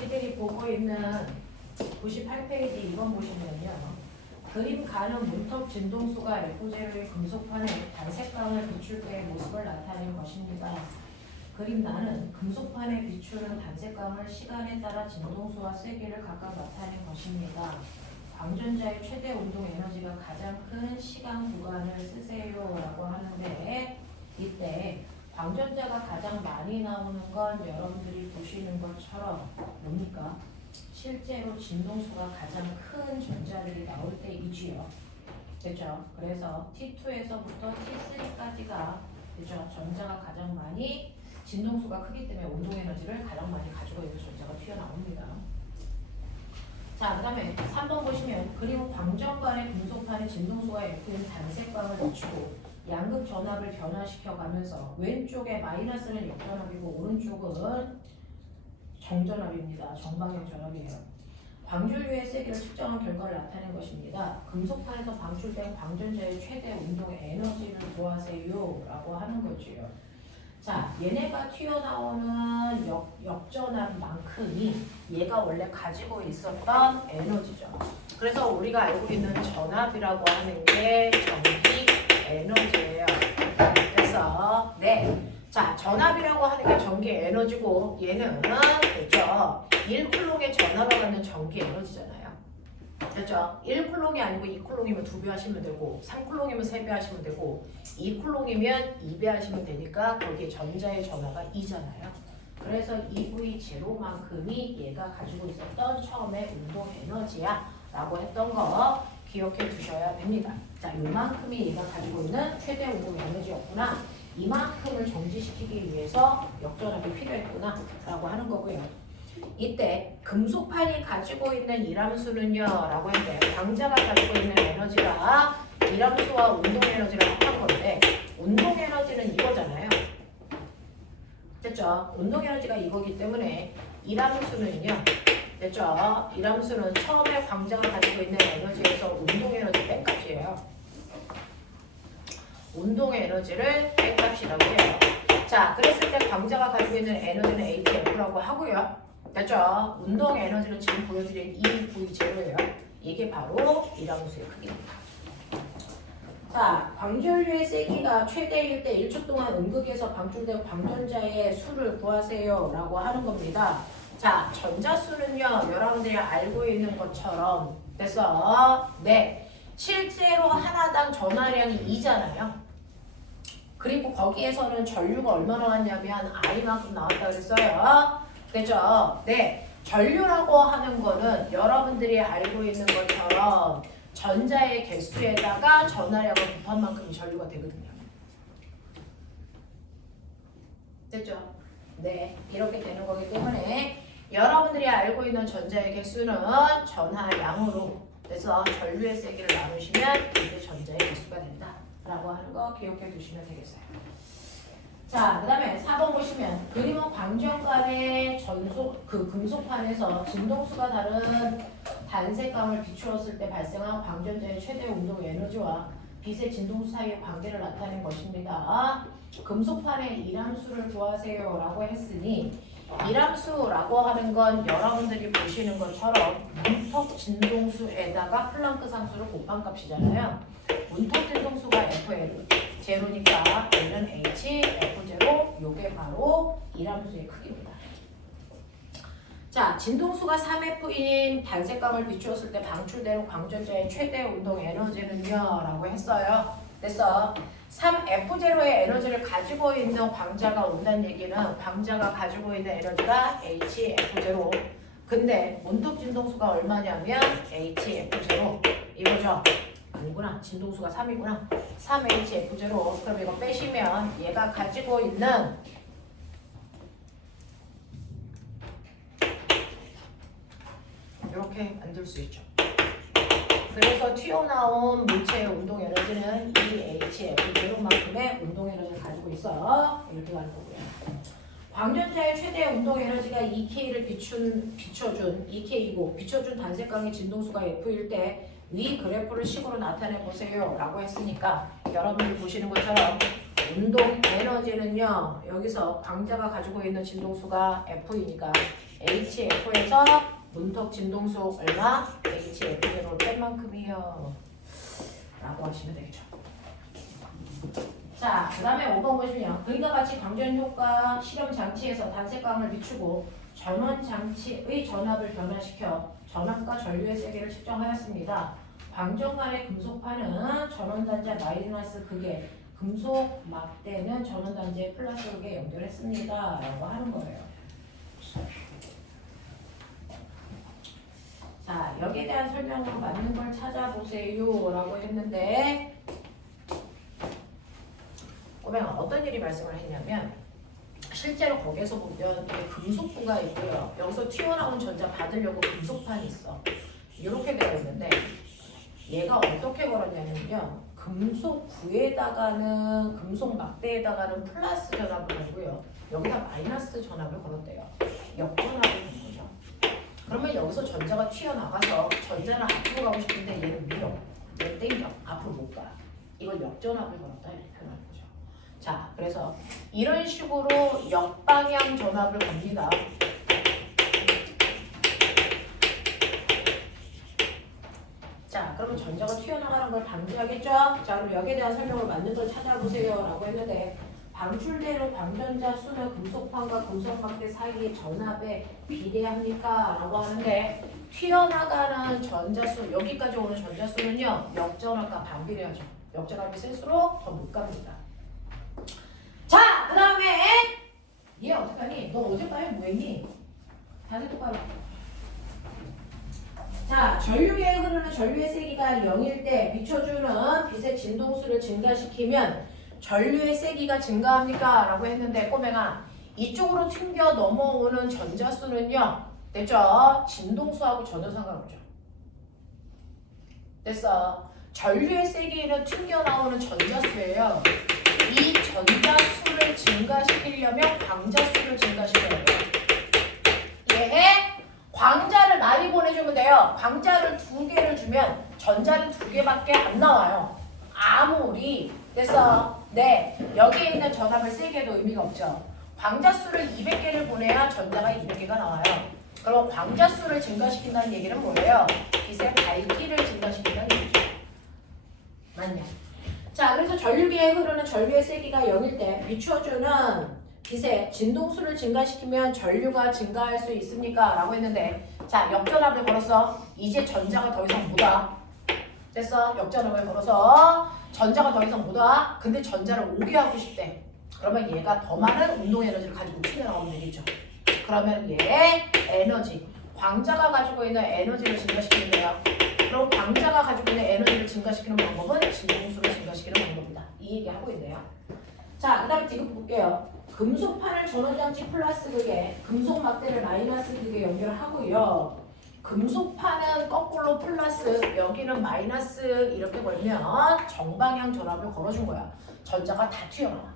니들이 보고 있는 98페이지 2번 보시면요. 그림 가는 문턱 진동수가 F제로의 금속판에 단색광을 비출 때의 모습을 나타낸 것입니다. 그림 나는 금속판에 비추는 단색광을 시간에 따라 진동수와 세기를 각각 나타낸 것입니다. 광전자의 최대 운동 에너지가 가장 큰 시간 구간을 쓰세요 라고 하는데, 이때 광전자가 가장 많이 나오는 건 여러분들이 보시는 것처럼 뭡니까? 실제로 진동수가 가장 큰 전자들이 나올 때이지요. 그죠? 그래서 T2에서부터 T3까지가 그죠? 전자가 가장 많이 진동수가 크기 때문에 운동 에너지를 가장 많이 가지고 있는 전자가 튀어나옵니다. 자, 그 다음에 3번 보시면 그리고 광전간의 금속판의 진동수가 F인 단색광을 비추고 양극 전압을 변화시켜 가면서 왼쪽에 마이너스는 역전압이고 오른쪽은 정전압입니다. 정방향 전압이에요. 광전류의 세기를 측정한 결과를 나타낸 것입니다. 금속판에서 방출된 광전자의 최대 운동 에너지를 구하세요 라고 하는 거지요. 자, 얘네가 튀어나오는 역전압만큼이 얘가 원래 가지고 있었던 에너지죠. 그래서 우리가 알고 있는 전압이라고 하는 게 전기 에너지예요. 그래서 자, 전압이라고 하는 게 전기 에너지고 얘는 그죠? 1쿨롱의 전압을 갖는 전기 에너지잖아요. 그렇죠? 1쿨롱이 아니고 2쿨롱이면 2배 하시면 되고 3쿨롱이면 3배 하시면 되고 2쿨롱이면 2배 하시면 되니까 거기에 전자의 전하가 2잖아요. 그래서 EV0만큼이 얘가 가지고 있었던 처음에 운동 에너지야 라고 했던 거 기억해 두셔야 됩니다. 자, 요만큼이 얘가 가지고 있는 최대 운동 에너지였구나. 이만큼을 정지시키기 위해서 역전압이 필요했구나 라고 하는 거고요. 이때 금속판이 가지고 있는 이람수는요 라고 했는데 광자가 가지고 있는 에너지가 이람수와 운동 에너지를 합한 건데 운동 에너지는 이거잖아요. 됐죠? 운동 에너지가 이거기 때문에 이람수는요, 됐죠? 이람수는 처음에 광자가 가지고 있는 에너지에서 운동 에너지 뺀값이에요. 운동 에너지를 뺀값이라고 해요. 자, 그랬을 때 광자가 가지고 있는 에너지는 HF라고 하고요. 됐죠? 운동 에너지는 지금 보여드린 EV0예요. 이게 바로 이람수의 크기입니다. 자, 광전류의 세기가 최대일 때 1초 동안 음극에서 방출된 광전자의 수를 구하세요 라고 하는 겁니다. 자, 전자수는요 여러분들이 알고 있는 것처럼 됐어? 실제로 하나당 전하량이 2잖아요. 그리고 거기에서는 전류가 얼마나 나왔냐면 I만큼 나왔다 그랬어요. 그죠? 전류라고 하는 거는 여러분들이 알고 있는 것처럼 전자의 개수에다가 전하량을 곱한 만큼이 전류가 되거든요. 됐죠? 이렇게 되는 거기 때문에 여러분들이 알고 있는 전자의 개수는 전하량으로 그래서 전류의 세기를 나누시면 이게 전자의 개수가 된다 라고 하는 거 기억해 두시면 되겠어요. 자, 그 다음에 4번 보시면 그림은 광전간의 금속판에서 진동수가 다른 단색광을 비추었을 때 발생한 광전자의 최대 운동 에너지와 빛의 진동수 사이의 관계를 나타낸 것입니다. 금속판의 이람수를 구하세요 라고 했으니 이람수라고 하는 건 여러분들이 보시는 것처럼 문턱 진동수에다가 플랑크 상수를 곱한 값이잖아요. 문턱 진동수가 Fl 제로니까 L은 H, F0 요게 바로 이람수의 크기입니다. 자, 진동수가 3F인 단색광을 비추었을 때 방출되는 광전자의 최대 운동 에너지는요 라고 했어요. 됐어. 3F0의 에너지를 가지고 있는 광자가 온다는 얘기는 광자가 가지고 있는 에너지가 HF0. 근데 문턱 진동수가 얼마냐면 HF0 이거죠. 아니구나. 진동수가 3이구나. 3HF0. 그럼 이거 빼시면 얘가 가지고 있는 이렇게 만들 수 있죠. 그래서 튀어나온 물체의 운동 에너지는 EHF0만큼의 운동 에너지를 가지고 있어. 이렇게 가는 거고요. 광전자의 최대 운동 에너지가 EK를 비춰준 EK이고 비춰준 단색광의 진동수가 F일 때 위 그래프를 식으로 나타내 보세요 라고 했으니까 여러분이 보시는 것처럼 운동 에너지는요. 여기서 광자가 가지고 있는 진동수가 F이니까 HF에서 문턱 진동수 얼마? HF로 뺀 만큼이요. 라고 하시면 되겠죠. 자, 그 다음에 5번 보시면 그림과 같이 광전 효과 실험 장치에서 단색광을 비추고 전원 장치의 전압을 변화시켜 전압과 전류의 세기를 측정하였습니다. 광전간의 금속판은 전원단자 마이너스 극에 금속 막대는 전원단지의 플러스 극에 연결했습니다. 라고 하는 거예요. 자, 여기에 대한 설명으로 맞는 걸 찾아보세요. 라고 했는데 꼬맹아 어떤 일이 발생을 했냐면 실제로 거기에서 보면 금속부가 있고요. 여기서 튀어나온 전자 받으려고 금속판이 있어. 이렇게 되어 있는데 얘가 어떻게 걸었냐면요. 금속부에다가는 금속 막대에다가는 플러스 전압을 걸고요. 여기다 마이너스 전압을 걸었대요. 역전압을 건 거죠. 그러면 여기서 전자가 튀어나가서 전자는 앞으로 가고 싶은데 얘는 밀어. 얘 땡겨. 앞으로 못 가. 이걸 역전압을 걸었다 이렇게 표현하는 거죠. 자, 그래서 이런 식으로 역방향 전압을 겁니다. 자, 그러면 전자가 튀어나가는 걸 방지하겠죠? 자, 그럼 여기에 대한 설명을 맞는 걸 찾아보세요. 라고 했는데 방출되는 광전자 수는 금속판과 금속막대 사이의 전압에 비례합니까? 라고 하는데 튀어나가는 전자수, 여기까지 오는 전자수는요. 역전압과 반비례하죠. 역전압이 셀수록 더 못 갑니다. 자, 그 다음에 얘 어떡하니? 너 어젯밤에 뭐 했니? 다시 똑바로. 자, 전류에 흐르는 전류의 세기가 0일 때 비춰주는 빛의 진동수를 증가시키면 전류의 세기가 증가합니까? 라고 했는데 꼬맹아 이쪽으로 튕겨 넘어오는 전자수는요. 됐죠? 진동수하고 전혀 상관없죠. 됐어. 전류의 세기는 튕겨 나오는 전자수예요. 이 전자수를 증가시키려면 광자수를 증가시켜야 돼요. 이해해? 광자를 많이 보내주면 돼요. 광자를 2개를 주면 전자는 2개밖에 안 나와요. 아무리 됐어. 네, 여기에 있는 전압을 세게 해도 의미가 없죠. 광자수를 200개를 보내야 전자가 200개가 나와요. 그럼 광자수를 증가시킨다는 얘기는 뭐예요? 빛의 밝기를 증가시킨다는 얘기죠. 맞냐? 자, 그래서 전류기에 흐르는 전류의 세기가 0일 때 비추어주는 빛의 진동수를 증가시키면 전류가 증가할 수 있습니까? 라고 했는데 자, 역전압을 걸었어. 이제 전자가 더 이상 못 와. 됐어? 역전압을 걸어서 전자가 더 이상 못 와. 근데 전자를 오게 하고 싶대. 그러면 얘가 더 많은 운동 에너지를 가지고 튀어나오면 되겠죠. 그러면 얘의 에너지, 광자가 가지고 있는 에너지를 증가시키는 거예요. 그럼 광자가 가지고 있는 에너지를 증가시키는 방법은 진동수를 증가시키는 방법이다. 이 얘기 하고 있네요. 자, 그 다음에 지금 볼게요. 금속판을 전원장치 플러스 극에 금속 막대를 마이너스 극에 연결하고요. 금속판은 거꾸로 플러스, 여기는 마이너스 이렇게 걸면 정방향 전압을 걸어준 거야. 전자가 다 튀어나와.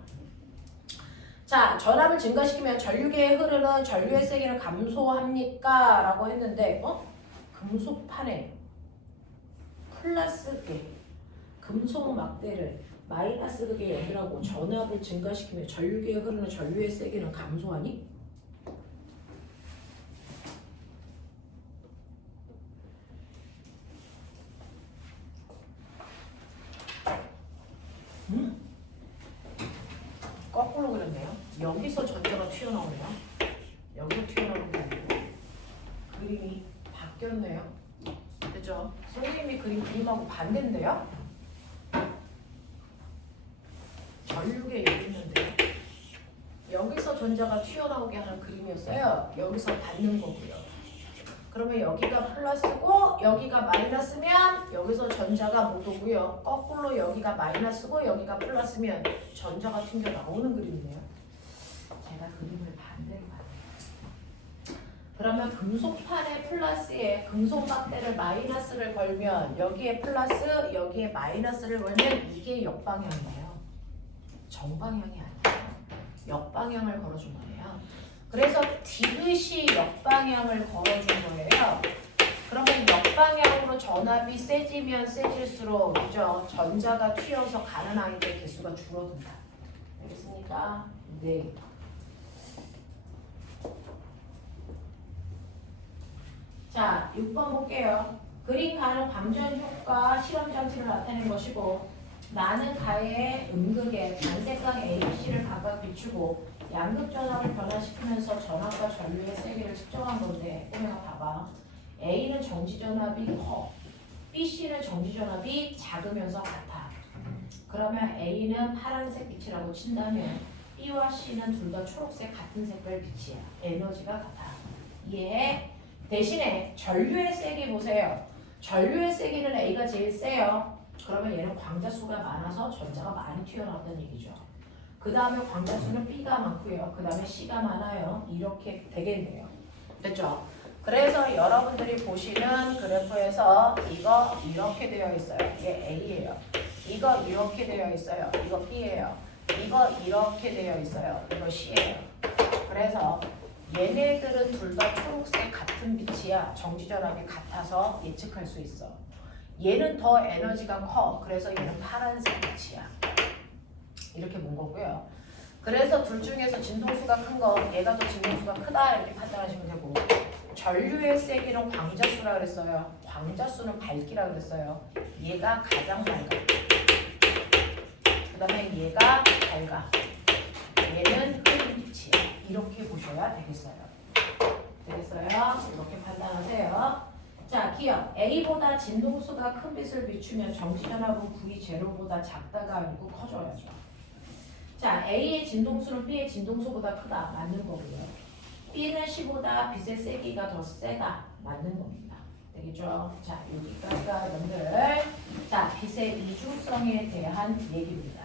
자, 전압을 증가시키면 전류계에 흐르는 전류의 세기를 감소합니까? 라고 했는데 금속판에 플러스 극, 금속 막대를 마이너스 극에 연결하고 전압을 증가시키면 전류계에 흐르는 전류의 세기는 감소하니? 거꾸로 그렸네요. 여기서 전자가 튀어나오네요. 여기서 튀어나오는 게 아니고 그림이 바뀌었네요. 그죠? 선생님이 그린 그림하고 반대인데요? 전류계 여기 있는데 여기서 전자가 튀어나오게 하는 그림이었어요. 여기서 받는 거고요. 그러면 여기가 플러스고 여기가 마이너스면 여기서 전자가 못 오고요. 거꾸로 여기가 마이너스고 여기가 플러스면 전자가 튕겨 나오는 그림이네요. 제가 그림을 반대로 봤네요. 그러면 금속판의 플러스에 금속 막대를 마이너스를 걸면 여기에 플러스 여기에 마이너스를 걸면 이게 역방향이에요. 정방향이 아니에요. 역방향을 걸어준 거예요. 그래서 디귿이 역방향을 걸어준 거예요. 그러면 역방향으로 전압이 세지면 세질수록 그죠? 전자가 튀어서 가는 아이들의 개수가 줄어든다. 얼마입니까? 네. 자, 6번 볼게요. 그린 가는 방전 효과 실험 장치를 나타낸 것이고 나는 가의 음극에 단색강 A, C를 각각 비추고 양극 전압을 변화시키면서 전압과 전류의 세기를 측정한 건데 꼬맹아 봐봐. A는 정지 전압이 커. B, C는 정지 전압이 작으면서 같아. 그러면 A는 파란색 빛이라고 친다면 B와 C는 둘 다 초록색 같은 색깔 빛이야. 에너지가 같아. 이해해? 대신에 전류의 세기 보세요. 전류의 세기는 A가 제일 세요. 그러면 얘는 광자수가 많아서 전자가 많이 튀어나온다는 얘기죠. 그 다음에 광자수는 B가 많고요. 그 다음에 C가 많아요. 이렇게 되겠네요. 됐죠? 그래서 여러분들이 보시는 그래프에서 이거 이렇게 되어 있어요. 이게 A예요. 이거 이렇게 되어 있어요. 이거 B예요. 이거 이렇게 되어 있어요. 이거 C예요. 그래서 얘네들은 둘 다 초록색 같은 빛이야. 정지전압이 같아서 예측할 수 있어. 얘는 더 에너지가 커. 그래서 얘는 파란색 빛이야. 이렇게 본 거고요. 그래서 둘 중에서 진동수가 큰 거, 얘가 더 진동수가 크다 이렇게 판단하시면 되고 전류의 세기는 광자수라 그랬어요. 광자수는 밝기라 그랬어요. 얘가 가장 밝아. 그 다음에 얘가 밝아. 얘는 흐린 빛이야. 이렇게 보셔야 되겠어요. 되겠어요? 이렇게 판단하세요. 자, 기억. A보다 진동수가 큰 빛을 비추면 정지전압은 V이 제로보다 작다가 아니고 커져야죠. 자, A의 진동수는 B의 진동수보다 크다. 맞는 거고요. B는 C보다 빛의 세기가 더 세다. 맞는 겁니다. 되겠죠? 자, 여기까지가 여러분들. 자, 빛의 이중성에 대한 얘기입니다.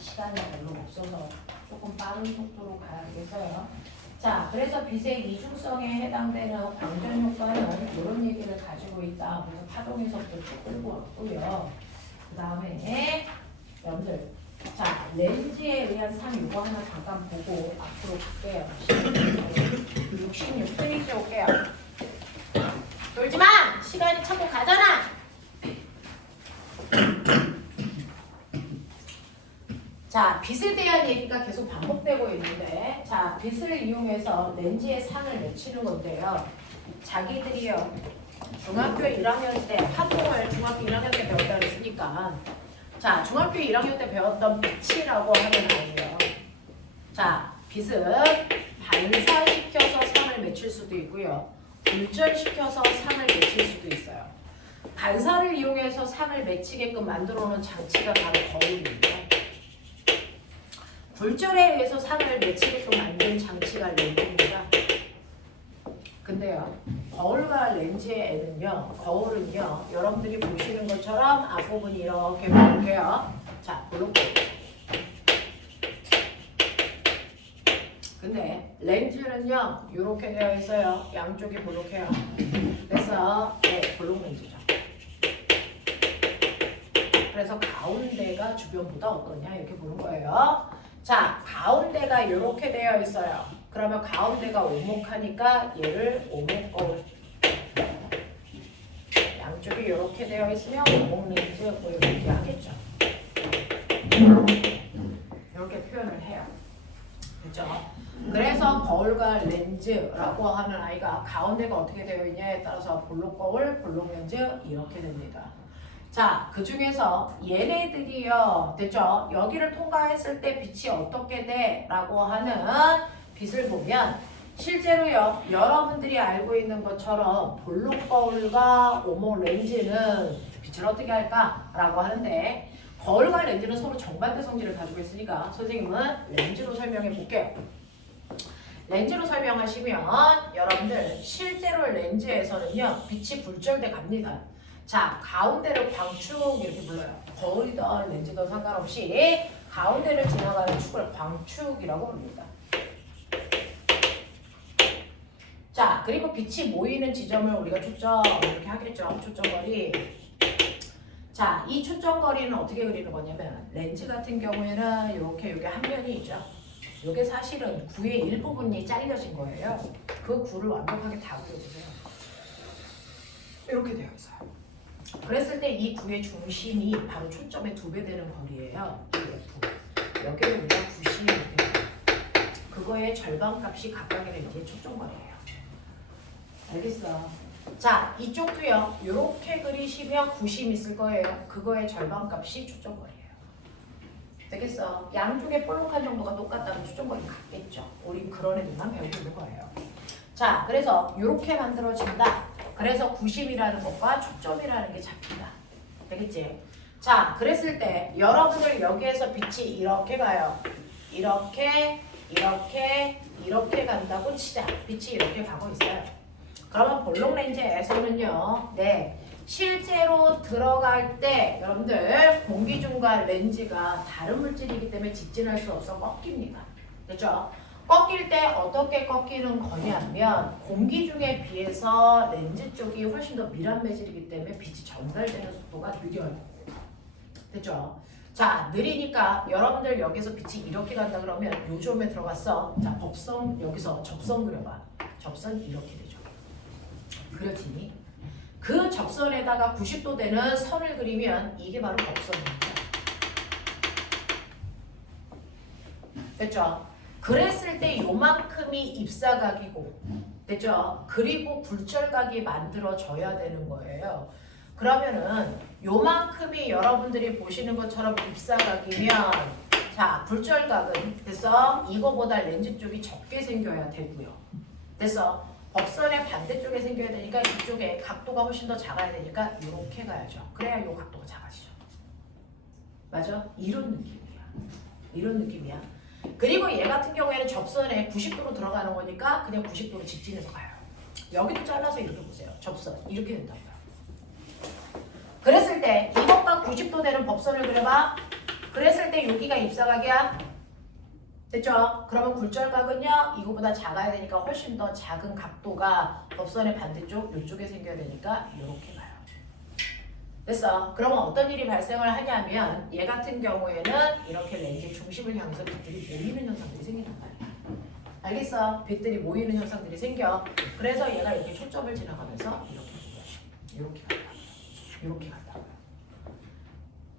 시간이 별로 없어서 조금 빠른 속도로 가야겠어요. 자, 그래서 빛의 이중성에 해당되는 광전 효과는 이런 얘기를 가지고 있다. 그래서 파동에서부터 쭉 끌고 왔고요. 그 다음에 여러분들, 자, 렌즈에 의한 상 이거 하나 잠깐 보고 앞으로 갈게요. 66페이지 올게요. 놀지 마! 시간이 자꾸 가잖아! 자, 빛에 대한 얘기가 계속 반복되고 있는데, 자, 빛을 이용해서 렌즈의 상을 맺히는 건데요. 자기들이요, 중학교 1학년 때 파동을 중학교 1학년 때 배웠다 그랬으니까, 자, 중학교 1학년 때 배웠던 빛이라고 하는 아이예요. 자, 빛은 반사시켜서 상을 맺힐 수도 있고요. 불절시켜서 상을 맺힐 수도 있어요. 반사를 이용해서 상을 맺히게끔 만들어 놓은 장치가 바로 거울입니다. 불절에 의해서 상을 맺히게끔 만든 장치가 렌즈입니다. 근데요, 거울과 렌즈의 애는요, 거울은요, 여러분들이 보시는 것처럼 앞부분이 이렇게 볼게요. 자, 볼록. 근데 렌즈는요, 이렇게 되어 있어요. 양쪽이 볼록해요. 그래서 네, 볼록 렌즈죠. 그래서 가운데가 주변보다 어떠냐 이렇게 보는 거예요. 자, 가운데가 이렇게 되어 있어요. 그러면 가운데가 오목하니까 얘를 오목거울. 양쪽이 이렇게 되어 있으면 오목 렌즈 뭐 이렇게 하겠죠. 이렇게 표현을 해요. 그렇죠? 그래서 거울과 렌즈라고 하는 아이가 가운데가 어떻게 되어 있냐에 따라서 볼록 거울, 볼록 렌즈 이렇게 됩니다. 자, 그 중에서 얘네들이요, 됐죠? 여기를 통과했을 때 빛이 어떻게 돼? 라고 하는 빛을 보면 실제로요, 여러분들이 알고 있는 것처럼 볼록 거울과 오목 렌즈는 빛을 어떻게 할까? 라고 하는데 거울과 렌즈는 서로 정반대 성질을 가지고 있으니까 선생님은 렌즈로 설명해 볼게요. 렌즈로 설명하시면 여러분들 실제로 렌즈에서는요, 빛이 불절돼 갑니다. 자, 가운데를 광축 이렇게 불러요. 거울이든 렌즈든 상관없이 가운데를 지나가는 축을 광축이라고 부릅니다. 자, 그리고 빛이 모이는 지점을 우리가 초점 이렇게 하겠죠. 초점거리. 자, 이 초점거리는 어떻게 그리는 거냐면 렌즈 같은 경우에는 이렇게 여기 한 면이 있죠. 이게 사실은 구의 일부분이 잘려진 거예요. 그 구를 완벽하게 다 그려주세요. 이렇게 되어 있어요. 그랬을 때 이 구의 중심이 바로 초점의 2배 되는 거리예요. F. 여기는 우리가 90 그거의 절반값이 각각의 렌즈의 초점거리예요. 알겠어? 자, 이쪽도요. 이렇게 그리시면 90 있을 거예요. 그거의 절반값이 초점거리예요. 되겠어? 양쪽의 볼록한 정도가 똑같다면 초점거리 같겠죠. 우린 그런 애들만 배우고 있는 거예요. 자, 그래서 이렇게 만들어진다. 그래서 90이라는 것과 초점이라는 게 잡힌다. 되겠지? 자, 그랬을 때 여러분들 여기에서 빛이 이렇게 가요. 이렇게 간다고 치자. 빛이 이렇게 가고 있어요. 그러면 볼록 렌즈에서는요. 네, 실제로 들어갈 때 여러분들 공기 중과 렌즈가 다른 물질이기 때문에 직진할 수 없어 꺾입니다. 그렇죠? 꺾일 때 어떻게 꺾이는 거냐면 공기 중에 비해서 렌즈 쪽이 훨씬 더 밀한 매질이기 때문에 빛이 전달되는 속도가 느려요. 됐죠? 자, 느리니까 여러분들 여기서 빛이 이렇게 간다 그러면 요점에 들어갔어. 자, 법선 여기서 접선 그려봐. 접선 이렇게 되죠. 그려지니? 그 접선에다가 90도 되는 선을 그리면 이게 바로 법선입니다. 됐죠? 그랬을 때 요만큼이 입사각이고, 됐죠? 그리고 굴절각이 만들어져야 되는 거예요. 그러면은 요만큼이 여러분들이 보시는 것처럼 입사각이면, 자, 굴절각은 됐어? 이거보다 렌즈 쪽이 적게 생겨야 되고요. 됐어? 법선의 반대쪽에 생겨야 되니까 이쪽에 각도가 훨씬 더 작아야 되니까 이렇게 가야죠. 그래야 요 각도가 작아지죠. 맞아? 이런 느낌이야. 이런 느낌이야. 그리고 얘 같은 경우에는 접선에 90도로 들어가는 거니까 그냥 90도로 직진해서 가요. 여기도 잘라서 이렇게 보세요. 접선 이렇게 된다고요. 그랬을 때 이것과 90도 되는 법선을 그려봐. 그랬을 때 여기가 입사각이야. 됐죠? 그러면 굴절각은요 이거보다 작아야 되니까 훨씬 더 작은 각도가 법선의 반대쪽 이쪽에 생겨야 되니까 이렇게 가요. 됐어? 그러면 어떤 일이 발생을 하냐면 얘 같은 경우에는 이렇게 렌즈 중심을 향해서 빛들이 모이는 현상들이 생긴단 말이야. 알겠어? 빛들이 모이는 현상들이 생겨. 그래서 얘가 이렇게 초점을 지나가면서 이렇게 간다. 이렇게 간다.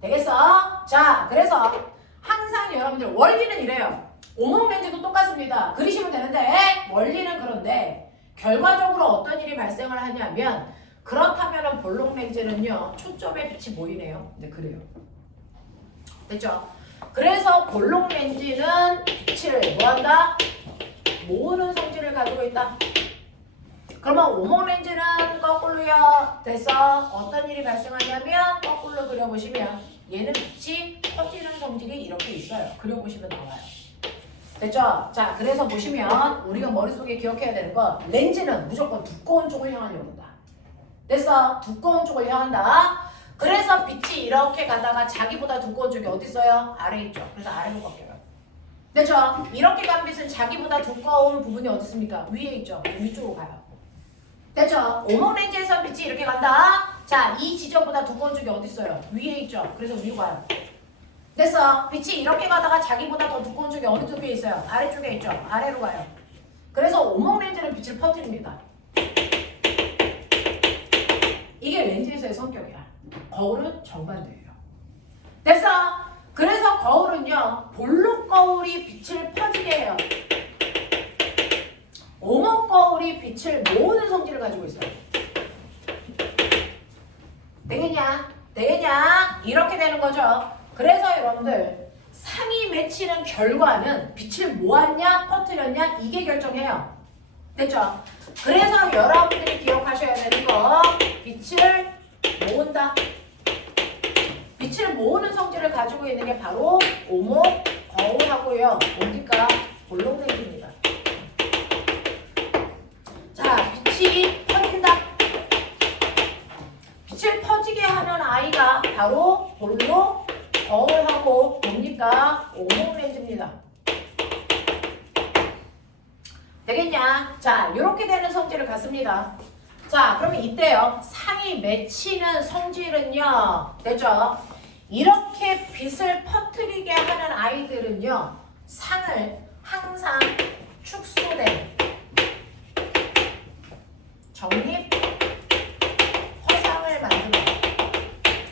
되겠어? 자, 그래서 항상 여러분들 원리는 이래요. 오목 렌즈도 똑같습니다. 그리시면 되는데 원리는 그런데 결과적으로 어떤 일이 발생을 하냐면 그렇다면 볼록 렌즈는요 초점에 빛이 모이네요. 네, 그래요. 됐죠? 그래서 볼록 렌즈는 빛을 뭐한다? 모으는 성질을 가지고 있다. 그러면 오목 렌즈는 거꾸로요. 됐어? 어떤 일이 발생하냐면 거꾸로 그려보시면 얘는 빛이 퍼지는 성질이 이렇게 있어요. 그려보시면 나와요. 됐죠? 자, 그래서 보시면 우리가 머릿속에 기억해야 되는 건 렌즈는 무조건 두꺼운 쪽을 향하려고 한다. 됐어? 두꺼운 쪽을 향한다. 그래서 빛이 이렇게 가다가 자기보다 두꺼운 쪽이 어디 있어요? 아래에 있죠. 그래서 아래로 꺾여요. 됐죠? 이렇게 간 빛은 자기보다 두꺼운 부분이 어디 있습니까? 위에 있죠. 위쪽으로 가요. 됐죠? 오목 렌즈에서 빛이 이렇게 간다. 자, 이 지점보다 두꺼운 쪽이 어디 있어요? 위에 있죠. 그래서 위로 가요. 됐어? 빛이 이렇게 가다가 자기보다 더 두꺼운 쪽이 어느 쪽에 있어요? 아래쪽에 있죠. 아래로 가요. 그래서 오목 렌즈는 빛을 퍼뜨립니다. 이게 렌즈에서의 성격이야. 거울은 정반대예요. 됐어? 그래서 거울은요 볼록 거울이 빛을 퍼지게 해요. 오목 거울이 빛을 모으는 성질을 가지고 있어요. 되겠냐? 되겠냐? 이렇게 되는 거죠. 그래서 여러분들 상이 맺히는 결과는 빛을 모았냐 퍼뜨렸냐 이게 결정해요. 됐죠? 그래서 여러분들이 기억하셔야 되는 거 빛을 모은다. 빛을 모으는 성질을 가지고 있는 게 바로 오목 거울하고요. 뭡니까? 볼록 렌즈입니다. 자, 빛이 퍼진다. 빛을 퍼지게 하는 아이가 바로 볼록 거울하고 뭡니까? 오목 렌즈입니다. 되겠냐? 자, 이렇게 되는 성질을 갖습니다. 자, 그러면 이때요. 상이 맺히는 성질은요. 됐죠? 이렇게 빛을 퍼뜨리게 하는 아이들은요. 상을 항상 축소된 적립 허상을 만들어요.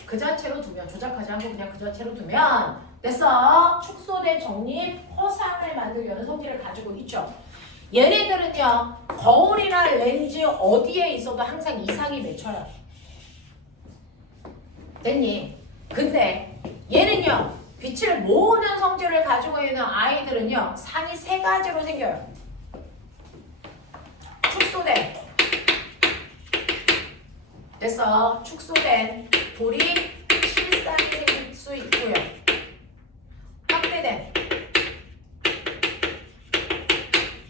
그 자체로 두면 조작하지 않고 그냥 그 자체로 두면 됐어. 축소된 정립, 허상을 만들려는 성질을 가지고 있죠. 얘네들은요, 거울이나 렌즈 어디에 있어도 항상 이상이 맺혀요. 됐니? 근데 얘는요, 빛을 모으는 성질을 가지고 있는 아이들은요, 상이 세 가지로 생겨요. 축소된, 됐어. 축소된 돌이 실상이 생길 수 있고요. 확대된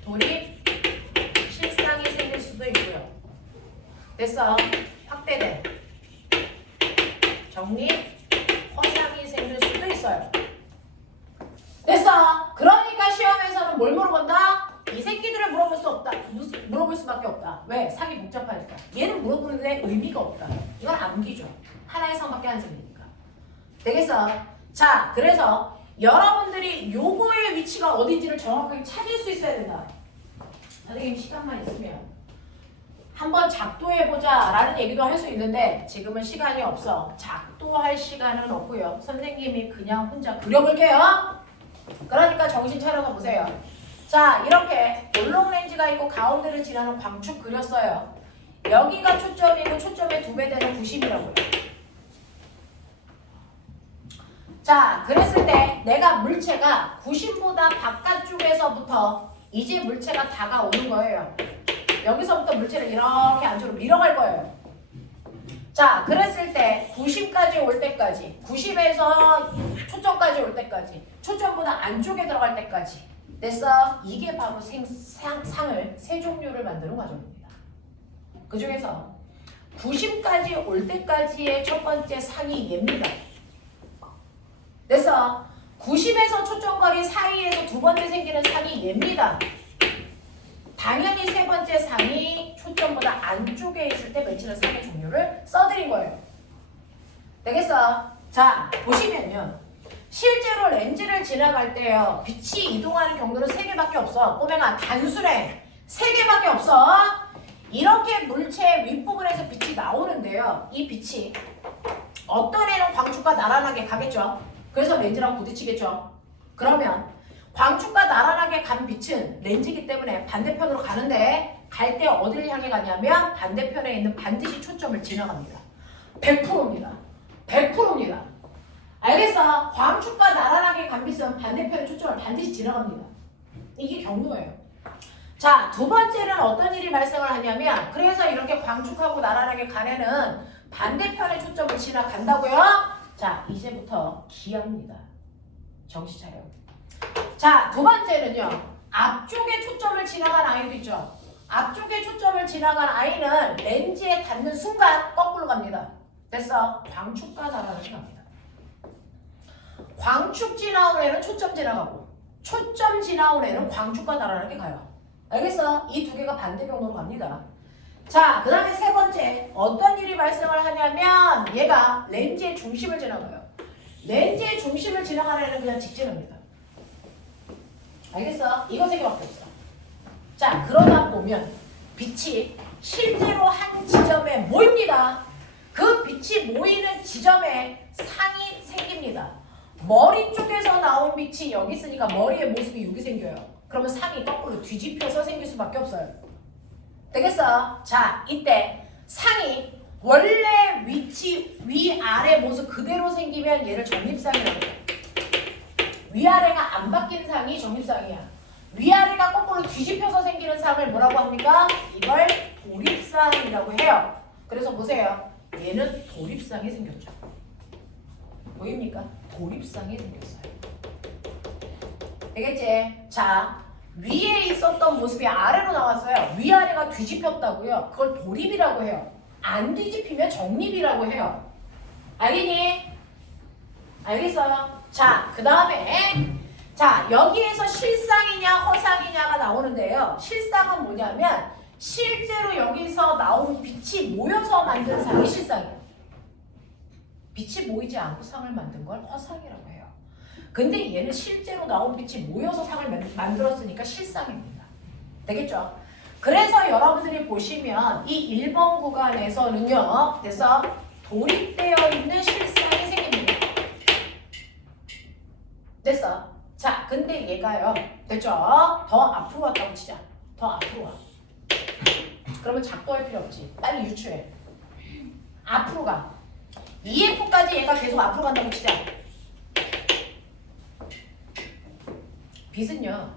돌이 실상이 생길 수도 있고요. 됐어. 확대된 정립, 허상이 생길 수도 있어요. 됐어. 그러니까 시험에서는 뭘 물어본다? 이 새끼들을 물어볼 수 없다. 물어볼 수밖에 없다. 왜? 상이 복잡하니까. 얘는 물어보는데 의미가 없다. 이건 암기죠. 하나의 상밖에 안 생기니까. 되겠어? 자, 그래서 여러분들이 요거의 위치가 어딘지를 정확하게 찾을 수 있어야 된다. 선생님 시간만 있으면 한번 작도해보자 라는 얘기도 할 수 있는데 지금은 시간이 없어. 작도할 시간은 없고요. 선생님이 그냥 혼자 그려볼게요. 그러니까 정신 차려서 보세요. 자, 이렇게 볼록 렌즈가 있고 가운데를 지나는 광축 그렸어요. 여기가 초점이고 초점의 2배 되는 90이라고요. 자, 그랬을 때 내가 물체가 90보다 바깥쪽에서부터 이제 물체가 다가오는 거예요. 여기서부터 물체를 이렇게 안쪽으로 밀어갈 거예요. 자, 그랬을 때 90까지 올 때까지, 90에서 초점까지 올 때까지, 초점보다 안쪽에 들어갈 때까지. 됐어? 이게 바로 상을 세 종류를 만드는 과정입니다. 그 중에서 90까지 올 때까지의 첫 번째 상이 얘입니다. 됐어? 90에서 초점거리 사이에서 두 번째 생기는 상이 얘입니다. 당연히 세 번째 상이 초점보다 안쪽에 있을 때 맺히는 상의 종류를 써드린 거예요. 되겠어? 자, 보시면요. 실제로 렌즈를 지나갈 때요. 빛이 이동하는 경로는 3개밖에 없어. 꼬맹아, 단순해. 3개밖에 없어. 이렇게 물체 윗부분에서 빛이 나오는데요. 이 빛이 어떤 애는 광축과 나란하게 가겠죠. 그래서 렌즈랑 부딪히겠죠. 그러면 광축과 나란하게 간 빛은 렌즈이기 때문에 반대편으로 가는데 갈 때 어디를 향해 가냐면 반대편에 있는 반드시 초점을 지나갑니다. 100%입니다. 100%입니다. 알겠어? 광축과 나란하게 간 빛은 반대편의 초점을 반드시 지나갑니다. 이게 경로예요. 자, 두 번째는 어떤 일이 발생을 하냐면 그래서 이렇게 광축하고 나란하게 간 애는 반대편의 초점을 지나간다고요? 자, 이제부터 기합니다. 정신 차려. 자, 두 번째는요. 앞쪽에 초점을 지나간 아이도 있죠. 앞쪽에 초점을 지나간 아이는 렌즈에 닿는 순간 거꾸로 갑니다. 됐어? 광축과 나란하게 갑니다. 광축 지나온 애는 초점 지나가고 초점 지나온 애는 광축과 나란하게 가요. 알겠어? 이 두 개가 반대 경로로 갑니다. 자, 그 다음에 세 번째 어떤 일이 발생을 하냐면 얘가 렌즈의 중심을 지나가요. 렌즈의 중심을 지나가는 애는 그냥 직진합니다. 알겠어? 이거 세 개밖에 없어. 자, 그러다 보면 빛이 실제로 한 지점에 모입니다. 그 빛이 모이는 지점에 상이 생깁니다. 머리 쪽에서 나온 빛이 여기 있으니까 머리의 모습이 여기 생겨요. 그러면 상이 거꾸로 뒤집혀서 생길 수밖에 없어요. 되겠어? 자, 이때 상이 원래 위치 위아래 모습 그대로 생기면 얘를 정립상이라고 해요. 위아래가 안 바뀐 상이 정립상이야. 위아래가 거꾸로 뒤집혀서 생기는 상을 뭐라고 합니까? 이걸 도립상이라고 해요. 그래서 보세요. 얘는 도립상이 생겼죠. 보입니까? 도립상이 생겼어요. 되겠지? 자, 위에 있었던 모습이 아래로 나왔어요. 위아래가 뒤집혔다고요. 그걸 도립이라고 해요. 안 뒤집히면 정립이라고 해요. 알겠니? 알겠어요? 자, 그 다음에 자, 여기에서 실상이냐 허상이냐가 나오는데요. 실상은 뭐냐면 실제로 여기서 나온 빛이 모여서 만든 상이 실상이에요. 빛이 모이지 않고 상을 만든 걸 허상이라고 해요. 근데 얘는 실제로 나온 빛이 모여서 상을 만들었으니까 실상입니다. 되겠죠? 그래서 여러분들이 보시면 이 1번 구간에서는요. 그래서 도립되어 있는 실상이 생깁니다. 됐어. 자, 근데 얘가요. 됐죠? 더 앞으로 왔다고 치자. 더 앞으로 와. 그러면 작도 할 필요 없지. 빨리 유추해. 앞으로 가. EF까지 얘가 계속 앞으로 간다고 치자. 빛은요.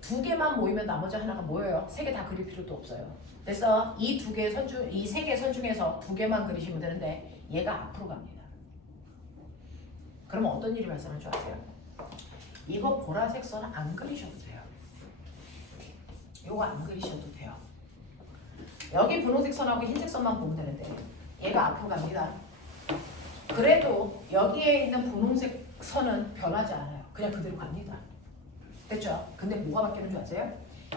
두 개만 모이면 나머지 하나가 뭐예요? 세 개 다 그릴 필요도 없어요. 그래서 이 두 개 선 중, 이 세 개 선 중에서 두 개만 그리시면 되는데 얘가 앞으로 갑니다. 그러면 어떤 일이 발생할 줄 아세요? 이거 보라색 선 안 그리셔도 돼요. 이거 안 그리셔도 돼요. 여기 분홍색 선하고 흰색 선만 보면 되는데 얘가 앞으로 갑니다. 그래도 여기에 있는 분홍색 선은 변하지 않아요. 그냥 그대로 갑니다. 됐죠? 근데 뭐가 바뀌는 줄 아세요?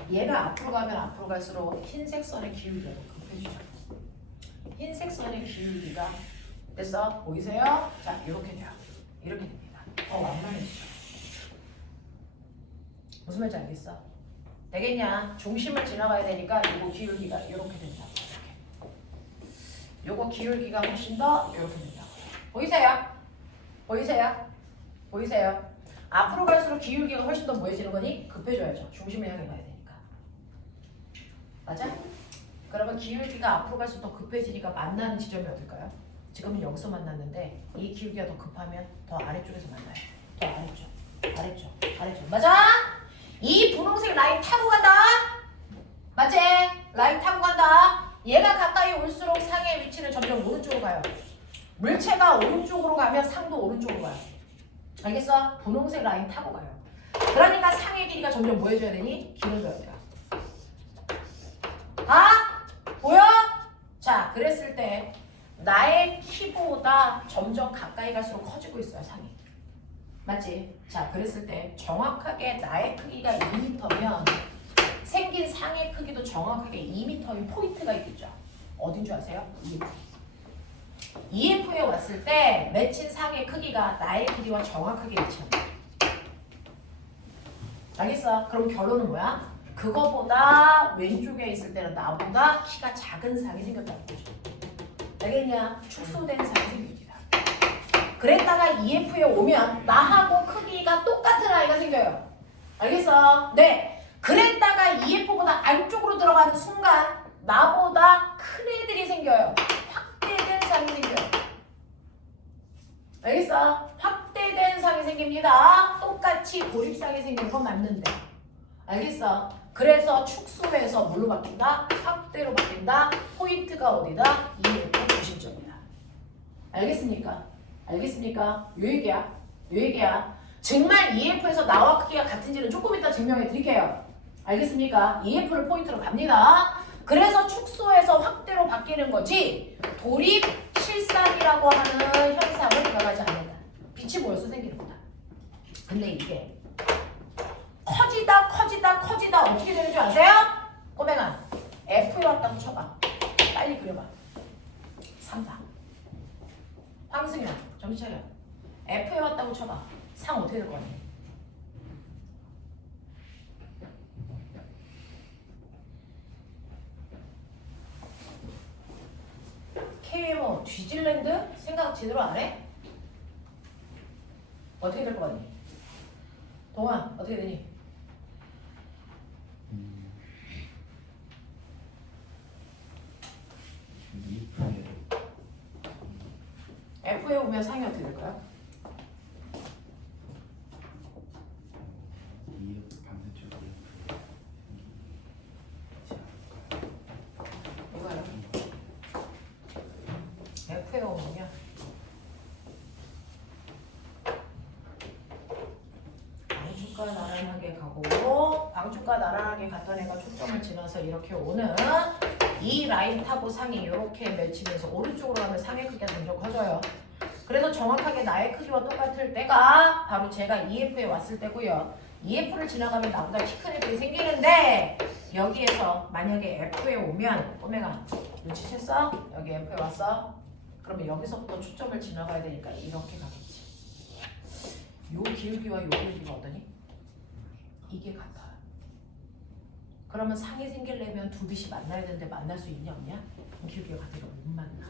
얘가 앞으로 가면 앞으로 갈수록 흰색 선의 기울기가 더 급해지죠. 흰색 선의 기울기가 됐어? 보이세요? 자, 이렇게 돼요. 이렇게 됩니다. 완만해지죠. 무슨 말인지 알겠어? 되겠냐? 중심을 지나가야 되니까 요거 기울기가 이렇게 된다고. 요거 기울기가 훨씬 더 이렇게 된다고. 보이세요? 보이세요? 보이세요? 앞으로 갈수록 기울기가 훨씬 더 뭐해지는 거니? 급해져야죠. 중심을 향해 가야 되니까. 맞아? 그러면 기울기가 앞으로 갈수록 더 급해지니까 만나는 지점이 어딜까요? 지금은 여기서 만났는데 이 기울기가 더 급하면 더 아래쪽에서 만나요. 더 아래쪽, 아래쪽, 아래쪽. 맞아? 이 분홍색 라인 타고 간다. 맞지? 라인 타고 간다. 얘가 가까이 올수록 상의 위치는 점점 오른쪽으로 가요. 물체가 오른쪽으로 가면 상도 오른쪽으로 가요. 알겠어? 분홍색 라인 타고 가요. 그러니까 상의 길이가 점점 뭐 해줘야 되니? 길어져야 돼요. 아? 보여? 자, 그랬을 때 나의 키보다 점점 가까이 갈수록 커지고 있어요, 상이. 맞지? 자, 그랬을 때 정확하게 나의 크기가 2m면 생긴 상의 크기도 정확하게 2m인 포인트가 있겠죠. 어딘 줄 아세요? EF에 왔을 때 맺힌 상의 크기가 나의 길이와 정확하게 일치합니다. 알겠어? 그럼 결론은 뭐야? 그거보다 왼쪽에 있을 때는 나보다 키가 작은 상이 생겼다는 거죠. 알겠냐? 축소된 상이 생깁니다. 그랬다가 EF에 오면 나하고 크기가 똑같은 아이가 생겨요. 알겠어? 네. 그랬다가 EF보다 안쪽으로 들어가는 순간 나보다 큰 애들이 생겨요. 확대된 상이 생겨요. 알겠어? 확대된 상이 생깁니다. 똑같이 고립상이 생기는 건 맞는데. 알겠어? 그래서 축소해서 뭘로 바뀐다? 확대로 바뀐다. 포인트가 어디다? EF 중심점이다. 알겠습니까? 알겠습니까? 요 얘기야. 요 얘기야. 정말 EF에서 나와 크기가 같은지는 조금 이따 증명해 드릴게요. 알겠습니까? EF를 포인트로 갑니다. 그래서 축소해서 확대로 바뀌는 거지 도립 실상이라고 하는 현상을 들어가지 않는다. 빛이 모여서 생기는 거다. 근데 이게 커지다 어떻게 되는 줄 아세요? 꼬맹아 F에 왔다고 쳐봐. 빨리 그려봐. 3, 4 황승현 정신 차려. F에 왔다고 쳐봐. 상 어떻게 될 거니? KMO 뒤질랜드? 생각 제대로 안 해? 어떻게 될 거 같니? 동아 어떻게 되니? F에 오면 상이 어떻게 될까요? 이거요. F에 오면요. 광축과 나란하게 가고 광축과 나란하게 갔던 애가 초점을 지나서 이렇게 오는 이 라인 타고 상이 이렇게 맺히면서 오른쪽으로 가면 상의 크기가 점점 커져요. 그래서 정확하게 나의 크기와 똑같을 때가 바로 제가 EF에 왔을 때고요. EF를 지나가면 나보다 키 큰 애들이 생기는데 여기에서 만약에 F에 오면 꼬맹아 눈치챘어? 여기 F에 왔어? 그러면 여기서부터 초점을 지나가야 되니까 이렇게 가겠지. 요 기울기와 요 기울기가 어떠니? 이게 같아. 그러면 상이 생기려면 두 빛이 만나야 되는데 만날 수 있냐 없냐? 기울기가 같으니까 못 만나.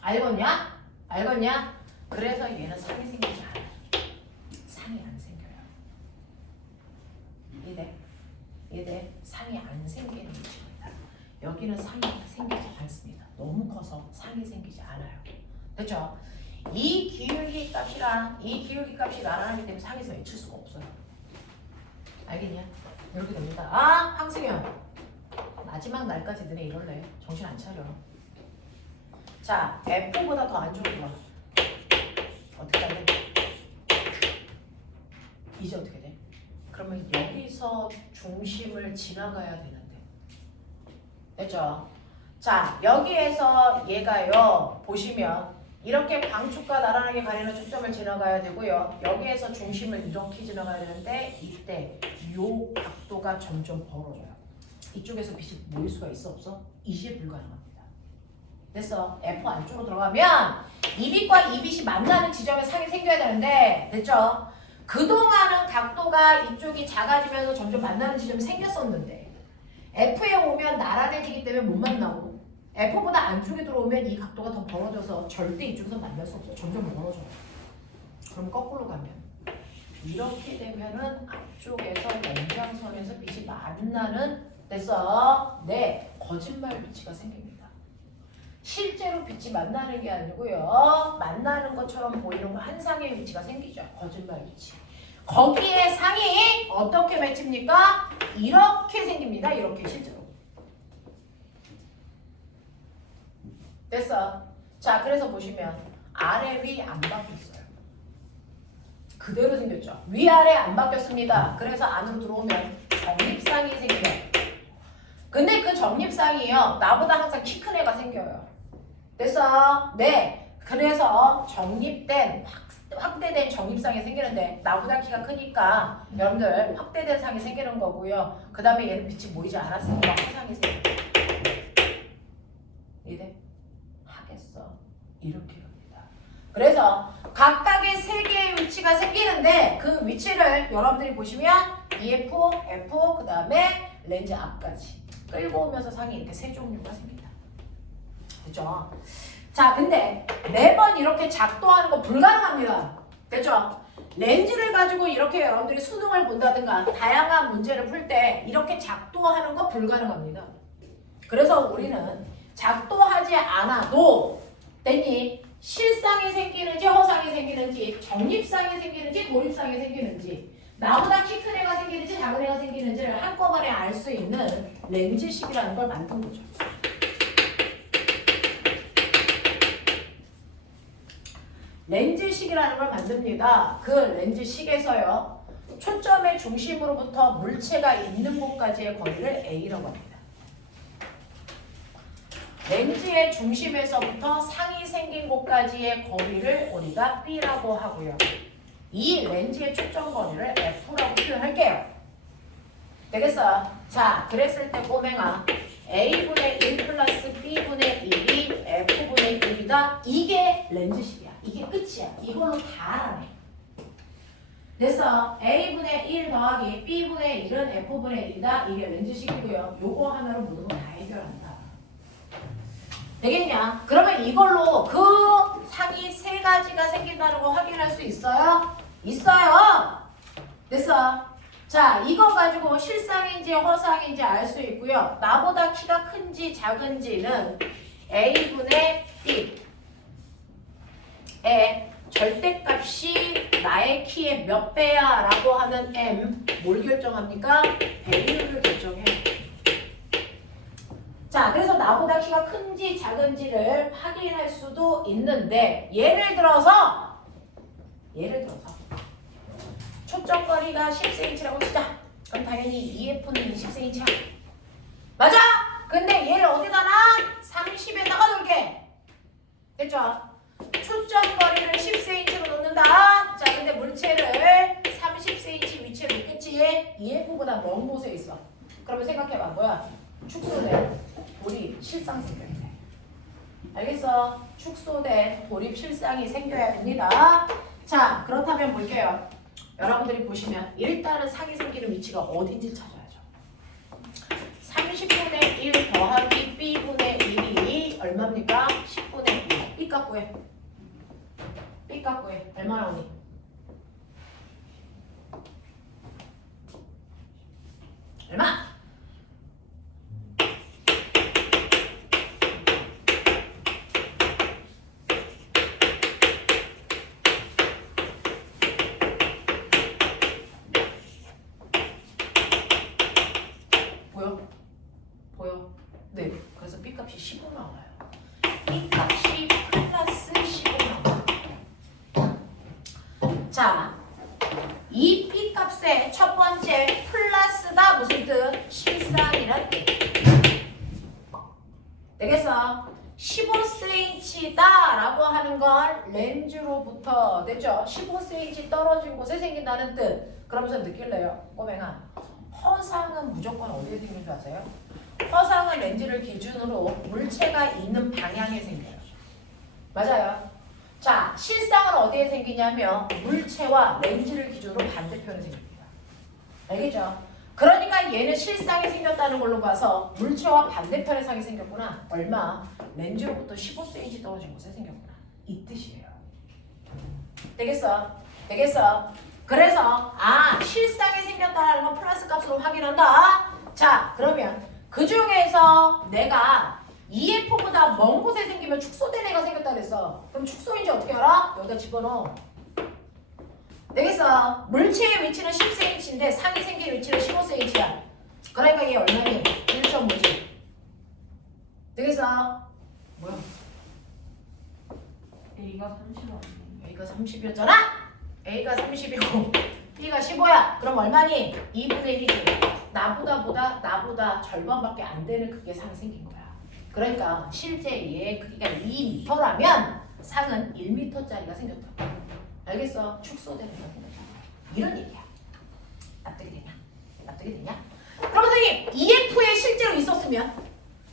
알겠냐? 알겠냐? 그래서 얘는 상이 생기지 않아요. 상이 안 생겨요. 이래 상이 안 생기는 위치입니다. 여기는 상이 생기지 않습니다. 너무 커서 상이 생기지 않아요. 됐죠? 이 기울기 값이랑 이 기울기 값이 나란하기 때문에 상에서 외칠 수가 없어요. 알겠냐? 이렇게 됩니다. 아, 황승현. 마지막 날까지 너네 이럴래. 정신 안 차려. 자, F보다 더 안쪽으로 들어와. 어떻게 하냐? 이제 어떻게 돼? 그러면 여기서 중심을 지나가야 되는데. 됐죠? 자, 여기에서 얘가요. 보시면 이렇게 광축과 나란하게 가리는 축점을 지나가야 되고요. 여기에서 중심을 이렇게 지나가야 되는데 이때 요 각도가 점점 벌어져요. 이쪽에서 빛이 모일 수가 있어 없어? 이게 불가능합니다. 됐어? F 안쪽으로 들어가면 이 빛과 이 빛이 만나는 지점에 상이 생겨야 되는데 됐죠? 그동안은 각도가 이쪽이 작아지면서 점점 만나는 지점이 생겼었는데 F에 오면 나란해지기 때문에 못 만나고 F보다 안쪽에 들어오면 이 각도가 더 벌어져서 절대 이쪽에서 만날 수 없어요. 점점 멀어져요. 그럼 거꾸로 가면 이렇게 되면은 앞쪽에서 연장선에서 빛이 만나는 됐어? 네, 거짓말 위치가 생깁니다. 실제로 빛이 만나는 게 아니고요. 만나는 것처럼 보이는 환상의 위치가 생기죠. 거짓말 위치. 거기에 상이 어떻게 맺힙니까? 이렇게 생깁니다. 이렇게 실제로. 됐어. 자, 그래서 보시면 아래 위 안 바뀌었어요. 그대로 생겼죠. 위아래 안 바뀌었습니다. 그래서 안으로 들어오면 정립상이 생겨요. 근데 그 정립상이요. 나보다 항상 키 큰 애가 생겨요. 됐어? 네. 그래서 정립된 확대된 정립상이 생기는데 나보다 키가 크니까 여러분들 확대된 상이 생기는 거고요. 그 다음에 얘는 빛이 모이지 않았으니까 화상이 생겨요. 이해? 하겠어. 이렇게 갑니다. 그래서 각각의 세 개의 위치가 생기는데 그 위치를 여러분들이 보시면 EF, F, 그 다음에 렌즈 앞까지 끌고 오면서 상이 이렇게 세 종류가 생긴다. 그죠? 자, 근데 매번 이렇게 작동하는 거 불가능합니다. 됐죠? 렌즈를 가지고 이렇게 여러분들이 수능을 본다든가 다양한 문제를 풀 때 이렇게 작동하는 거 불가능합니다. 그래서 우리는 작동하지 않아도 됐니? 실상이 생기는지 허상이 생기는지 정립상이 생기는지 도립상이 생기는지 나보다 키 큰 애가 생기는지 작은 애가 생기는지를 한꺼번에 알 수 있는 렌즈식이라는 걸 만든 거죠. 렌즈식이라는 걸 만듭니다. 그 렌즈식에서요. 초점의 중심으로부터 물체가 있는 곳까지의 거리를 A라고 합니다. 렌즈의 중심에서부터 상이 생긴 곳까지의 거리를 우리가 B라고 하고요. 이 렌즈의 초점 거리를 F라고 표현할게요. 되겠어요? 자, 그랬을 때 꼬맹아 A분의 1 플러스 B분의 1이 F분의 1이다. 이게 렌즈식이야. 이게 끝이야. 이걸로 다 알아내. 그래서 A분의 1 더하기 B분의 1은 F분의 1이다. 이게 렌즈식이고요. 요거 하나로 모든 걸 다 해결한다. 되겠냐? 그러면 이걸로 그 상이 세 가지가 생긴다는 거 확인할 수 있어요? 있어요! 됐어? 자, 이거 가지고 실상인지 허상인지 알 수 있고요. 나보다 키가 큰지 작은지는 A분의 B의 절대값이 나의 키의 몇 배야 라고 하는 M 뭘 결정합니까? 배율을 결정해. 자, 그래서 나보다 키가 큰지 작은지를 확인할 수도 있는데 예를 들어서 초점거리가 10cm라고 치자. 그럼 당연히 EF는 20cm야. 맞아? 근데 얘를 어디다 놔? 30에다가 놓을게. 됐죠? 초점거리를 10cm로 놓는다. 자, 근데 물체를 30cm 위치에 놓겠지. EF보다 먼 곳에 있어. 그러면 생각해봐. 뭐야? 축소된 도립 실상 생겨야 돼. 알겠어? 축소된 도립 실상이 생겨야 됩니다. 자, 그렇다면 볼게요. 여러분들이 보시면 일단은 상이 생기는 위치가 어딘지 찾아야죠. 30분의 1 더하기 B분의 1이 얼마입니까? 10분의 1. B 값 구해. B B값 구해. 얼마 나오니? 얼마? 보여? 보여? 네. 그래서 B값이 15 나와요. B값이 플러스 15 나와요. 자, 이 B값의 첫 번째 플러스가 무슨 뜻? 실상이란 뜻. 되겠어? 15cm다 라고 하는 건 렌즈로부터 됐죠? 15cm 떨어진 곳에 생긴다는 뜻. 그러면서 느낄래요? 꼬맹아, 허상은 무조건 어디에 생긴 줄 아세요? 허상은 렌즈를 기준으로 물체가 있는 방향에 생겨요. 맞아요. 자, 실상은 어디에 생기냐면 물체와 렌즈를 기준으로 반대편에 생깁니다. 알겠죠? 그러니까 얘는 실상이 생겼다는 걸로 봐서 물체와 반대편의 상이 생겼구나. 얼마? 렌즈로부터 15cm 떨어진 곳에 생겼구나. 이 뜻이에요. 되겠어? 되겠어? 그래서 실상이 생겼다는 건 플러스 값으로 확인한다. 자, 그러면 그 중에서 내가 EF보다 먼 곳에 생기면 축소된 애가 생겼다 그랬어. 그럼 축소인지 어떻게 알아? 여기다 집어넣어. 되겠어? 물체의 위치는 10cm인데 상이 생긴 위치는 15cm야. 그러니까 얘 얼마니? 1.5지. 되겠어? 뭐야? A가 30 A가 30이었잖아? A가 30이고 B가 15야. 그럼 얼마니? 2분의 1이지. 나보다 절반밖에 안 되는 크기의 상이 생긴 거야. 그러니까 실제 얘의 크기가 2m라면 상은 1m짜리가 생겼다. 알겠어? 축소되는 애가 생겼다. 이런 얘기야. 납득이 되냐? 납득이 되냐? 그럼 선생님, EF에 실제로 있었으면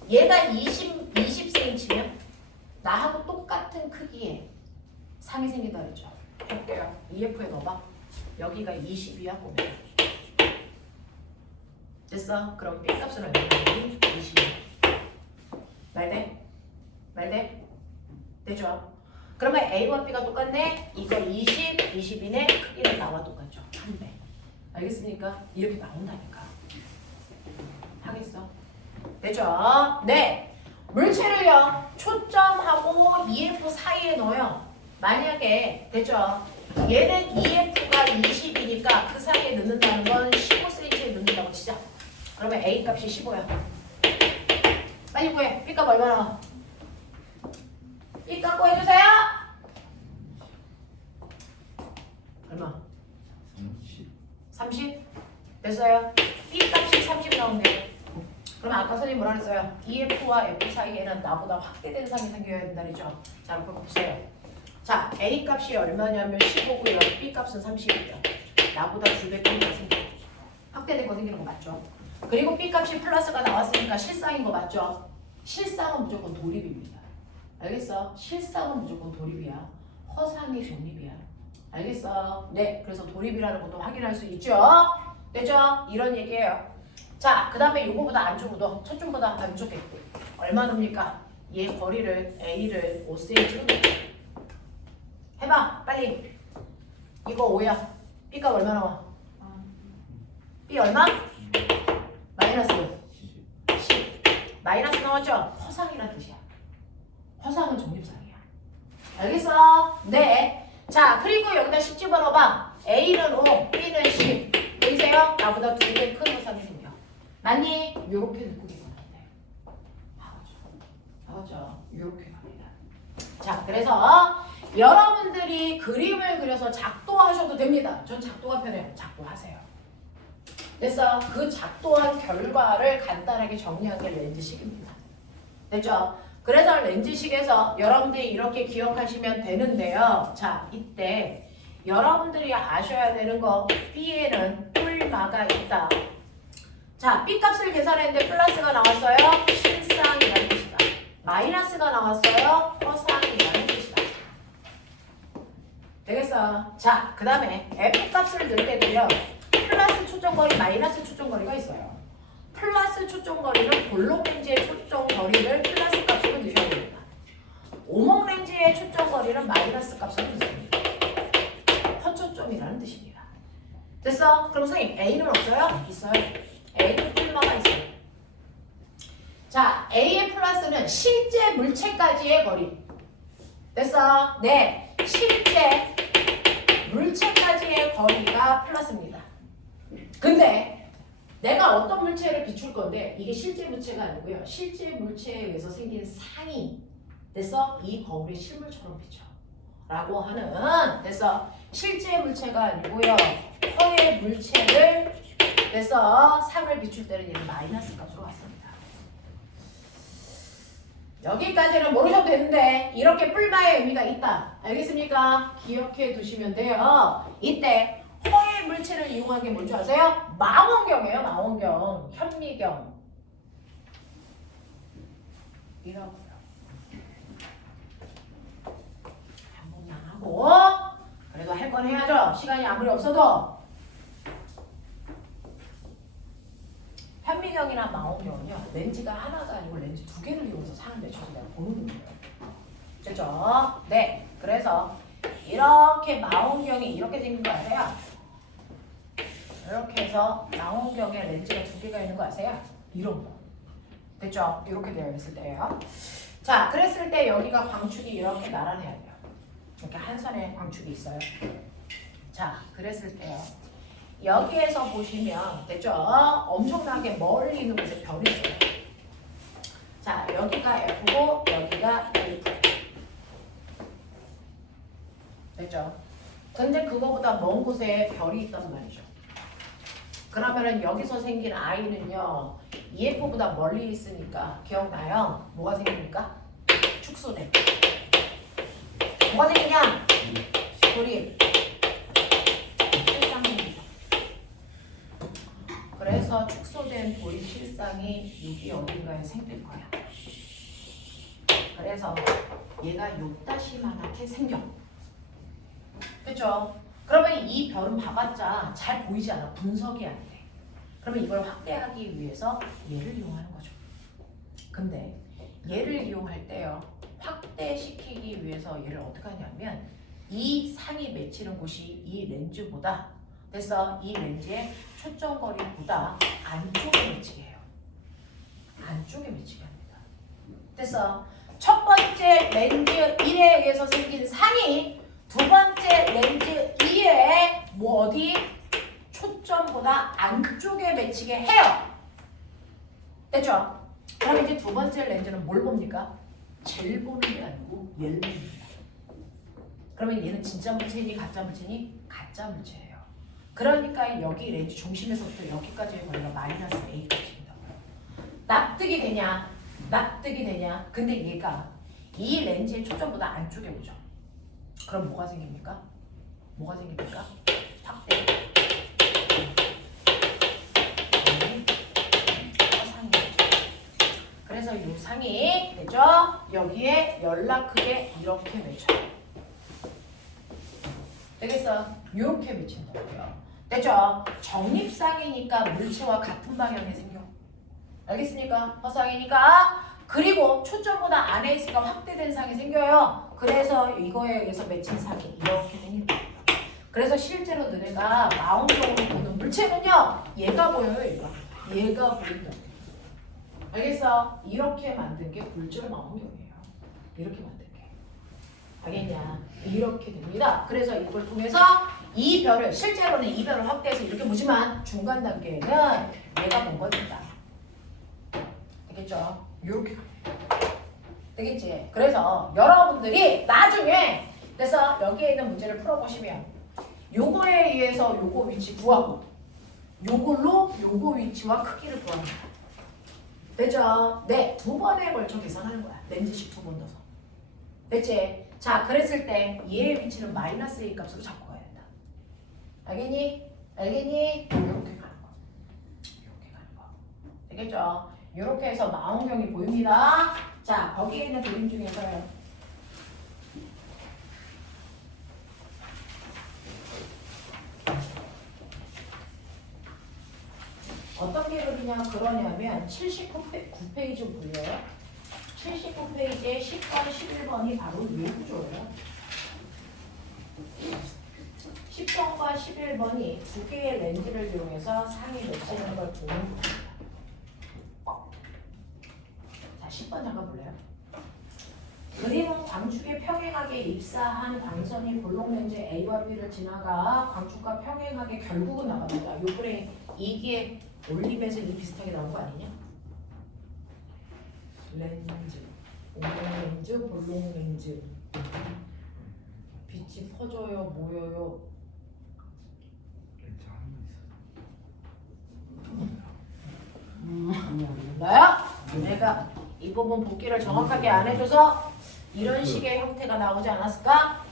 얘가 20cm면 나하고 똑같은 크기의 상이 생긴다 그랬죠. 볼게요. EF에 넣어봐. 여기가 20이야 보면. 됐어? 그럼 B값은 얼마니? 20. 말돼? 말돼? 되죠? 그러면 A와 B가 똑같네? 이거 20, 20이네? 크기는 나와 똑같죠? 한 배. 알겠습니까? 이렇게 나온다니까. 하겠어? 되죠? 네. 물체를요, 초점하고 EF 사이에 넣어요. 만약에, 됐죠? 얘는 EF가 20이니까 그 사이에 넣는다는 건 15cm에 넣는다고 치자. 그러면 A 값이 15야. 빨리 구해. B 값 얼마 나와? B 값 구해주세요. 얼마? 30? 됐어요? B 값이 30 나온대. 그러면 아까 선생님 뭐라 그랬어요? EF와 F 사이에는 나보다 확대된 상이 생겨야 된다 그랬죠? 자, 그럼 보세요. 자, A 값이 얼마냐면 15고요. B 값은 30이에요. 나보다 2배 크기가 생겨. 확대된 거 생기는 거 맞죠? 그리고 B 값이 플러스가 나왔으니까 실상인 거 맞죠? 실상은 무조건 도립입니다. 알겠어? 실상은 무조건 도립이야. 허상이 중립이야. 알겠어? 네, 그래서 도립이라는 것도 확인할 수 있죠? 되죠? 이런 얘기예요. 자, 그 다음에 요거보다 안쪽으로 첫 줄보다 안 좋게. 얼마 넣습니까? 얘 거리를 A를 5cm로 넣어. 해봐, 빨리. 이거 5야. B가 얼마 나와? B 얼마? 마이너스 10. 마이너스 나왔죠? 허상이란 뜻이야. 허상은 중립상이야. 알겠어? 네. 자, 그리고 여기다 10 집어넣어봐. A는 5, B는 10. 보이세요? 나보다 2배 큰 허상이 생겨. 맞니? 요렇게 듣고 계시면 돼. 나오죠? 요렇게 갑니다. 자, 그래서 여러분들이 그림을 그려서 작도하셔도 됩니다. 전 작도가 편해요. 작도하세요. 됐어? 그 작도한 결과를 간단하게 정리한 게 렌즈식입니다. 됐죠? 그래서 렌즈식에서 여러분들이 이렇게 기억하시면 되는데요. 자, 이때 여러분들이 아셔야 되는 거 B에는 뿔마가 있다. 자, B 값을 계산했는데 플러스가 나왔어요. 실상이라는 뜻이다. 마이너스가 나왔어요. 허상이라는 뜻이다. 되겠어? 자, 그 다음에 F 값을 넣을 때도요. 플러스 초점거리, 마이너스 초점거리가 있어요. 플러스 초점거리는 볼록 렌즈의 초점거리를 플러스 값으로 넣으셔야 됩니다. 오목 렌즈의 초점거리는 마이너스 값으로 넣습니다. 됐어? 그럼 선생님 A는 없어요? 있어요. A는 뿔마가 있어요. 자, A의 플러스는 실제 물체까지의 거리. 됐어? 네, 실제 물체까지의 거리가 플러스입니다. 근데 내가 어떤 물체를 비출 건데 이게 실제 물체가 아니고요. 실제 물체에 의해서 생긴 상이 됐어? 이 거울의 실물처럼 비춰. 라고 하는 됐어? 실제 물체가 아니고요. 허의 물체를 됐어? 상을 비출 때는 얘는 마이너스 값으로 왔습니다. 여기까지는 모르셔도 되는데 이렇게 뿔마의 의미가 있다. 알겠습니까? 기억해 두시면 돼요. 이때 허의 물체를 이용한 게 뭔지 아세요? 망원경이에요. 망원경. 현미경. 이라고요. 한 번만 하고 그래도 할 건 해야죠. 시간이 아무리 없어도. 현미경이나 망원경은요. 렌즈가 하나가 아니고 렌즈 두 개를 이용해서 상을 맞춰서 보는 거예요. 됐죠? 네. 그래서 이렇게 망원경이 이렇게 생긴 거 아세요? 이렇게 해서 망원경에 렌즈가 두 개가 있는 거 아세요? 이런 거. 됐죠? 이렇게 되어 있을 때예요. 자, 그랬을 때 여기가 광축이 이렇게 나란해야 돼요. 이렇게 한 선에 광축이 있어요. 자, 그랬을 때요. 여기에서 보시면 됐죠? 엄청나게 멀리 있는 곳에 별이 있어요. 자, 여기가 F고 여기가 F. 됐죠? 근데 그거보다 먼 곳에 별이 있단 말이죠. 그러면은 여기서 생긴 I는요. EF보다 멀리 있으니까 기억나요? 뭐가 생깁니까? 축소됨. 뭐가 생기냐? 돌입. 실상입니다. 그래서 축소된 돌입 실상이 여기 어딘가에 생길 거야. 그래서 얘가 요따시만하게 생겨. 그렇죠? 그러면 이 별은 봐봤자 잘 보이지 않아. 분석이 안 돼. 그러면 이걸 확대하기 위해서 얘를 이용하는 거죠. 근데 얘를 이용할 때요. 확대시키기 위해서 얘를 어떻게 하냐면 이 상이 맺히는 곳이 이 렌즈보다 됐어. 이 렌즈의 초점거리보다 안쪽에 맺히게 해요. 안쪽에 맺히게 합니다. 됐어. 첫 번째 렌즈 1에 의해서 생긴 상이 두 번째 렌즈 2에 뭐 어디? 초점보다 안쪽에 맺히게 해요. 됐죠? 그럼 이제 두 번째 렌즈는 뭘 봅니까? 젤 보는 게 아니고 얘를 봅니다. 그러면 얘는 진짜 물체니 가짜 물체니? 가짜 물체예요. 그러니까 여기 렌즈 중심에서부터 여기까지의 거리가 마이너스 A 값입니다. 납득이 되냐? 납득이 되냐? 근데 얘가 이 렌즈의 초점보다 안쪽에 오죠. 그럼 뭐가 생깁니까? 뭐가 생깁니까? 확대. 그래서 이 상이 되죠? 여기에 연락크게 이렇게 맺혀요. 되겠어? 이렇게 맺힌다고요. 됐죠? 정립상이니까 물체와 같은 방향에 생겨. 알겠습니까? 허상이니까. 그리고 초점보다 안에 있으니까 확대된 상이 생겨요. 그래서 이거에 의해서 맺힌 상이 이렇게 생긴다. 그래서 실제로 너네가 망원경으로 보는 물체는요. 얘가 보여요. 얘가 보인다. 알겠어? 이렇게 만든 게 굴절 망원경이에요. 이렇게 만든 게. 알겠냐? 이렇게 됩니다. 그래서 이걸 통해서 이 별을 실제로는 이 별을 확대해서 이렇게 보지만 중간 단계에는 얘가 본 겁니다. 되겠죠? 이렇게 되겠지? 그래서 여러분들이 나중에 그래서 여기에 있는 문제를 풀어보시면 요거에 의해서 요거 위치 구하고 요걸로 요거 위치와 크기를 구합니다. 되죠? 네, 두 번에 걸쳐 계산하는 거야. 렌즈씩 두 번 넣어서. 됐지? 자, 그랬을 때 얘의 위치는 마이너스 A 값으로 잡고 가야 된다. 알겠니? 알겠니? 이렇게 가는 거. 이렇게 가는 거. 되겠죠? 이렇게 해서 망원경이 보입니다. 자, 거기에 있는 그림 중에서요. 어떤 게 그러냐면 79페이지 보여요. 79페이지에 10번, 11번이 바로 이 구조예요. 10번과 11번이 두 개의 렌즈를 이용해서 상이 맺히는 걸 보는 겁니다. 자, 10번 잠깐 볼래요? 그림은 광축에 평행하게 입사한 광선이 볼록 렌즈 A와 B를 지나가 광축과 평행하게 결국은 나갑니다. 요 그림 이게 올림에서 이 비슷하게 나온 거 아니냐? 렌즈, 오목 렌즈, 볼록 렌즈. 빛이 퍼져요, 모여요. 렌즈 아니야. 몰라요? 내가 이 부분 복기를 정확하게 안 해줘서 이런 식의 형태가 나오지 않았을까?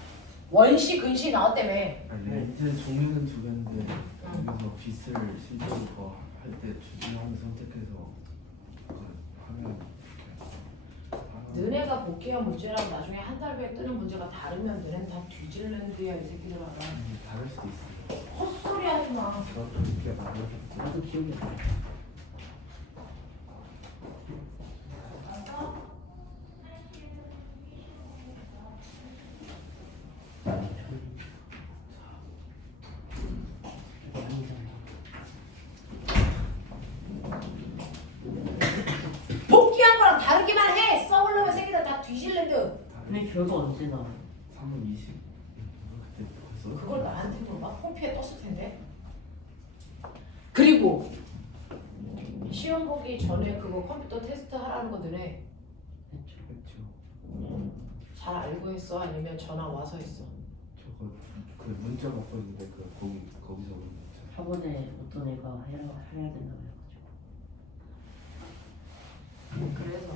원시, 근시 나왔다며. 렌즈 종류는 두 개인데 여기서 빛을 실제로 할때 중요한 선택해서 하면 너네가 복귀한 문제랑 나중에 한 달 후에 뜨는 문제가 다르면 너네는 다 뒤질랜드야 이 새끼들아. 다를 수도 있어요. 헛소리 하지 마. 저도 그렇게 말해서 나도 기억이 안 나. 복귀한 거랑 다르기만 해. 써올려면 새끼들 다 뒤질랜드. 근데 결과 언제 나와? 3월 20 그때 벌써 그걸 나한테 물어봐. 홈피에 떴을 텐데. 그리고 시험 보기 전에 그거 컴퓨터 테스트 하라는 거 너네 그렇죠. 잘 알고 했어? 아니면 전화 와서 했어? 저거 그 문자 받고 있는데 그 거기서 오는 문자. 학원에 어떤 애가 해야 된다고 해가지고. 그래서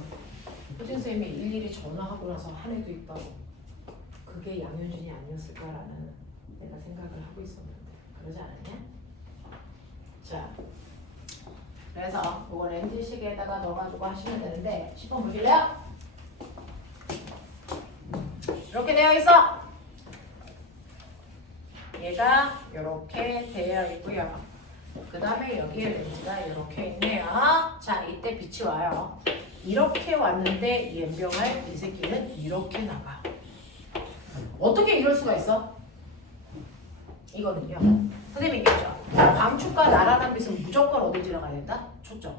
효진 선생님이 일일이 전화하고 나서 한 애도 있다고. 그게 양현준이 아니었을까라는 내가 생각을 하고 있었는데 그러지 않았냐? 자, 그래서 이거 렌즈식에다가 넣어가지고 하시면 되는데 10번 보실래요? 이렇게 되어 있어. 얘가 이렇게 되어 있고요. 그 다음에 여기에 렌즈가 이렇게 있네요. 자, 이때 빛이 와요. 이렇게 왔는데 연병할 이 새끼는 이렇게 나가. 어떻게 이럴 수가 있어? 이거는요. 선생님이 얘기했죠. 광축과 나란한 빛은 무조건 어디 지나가야 된다? 초점.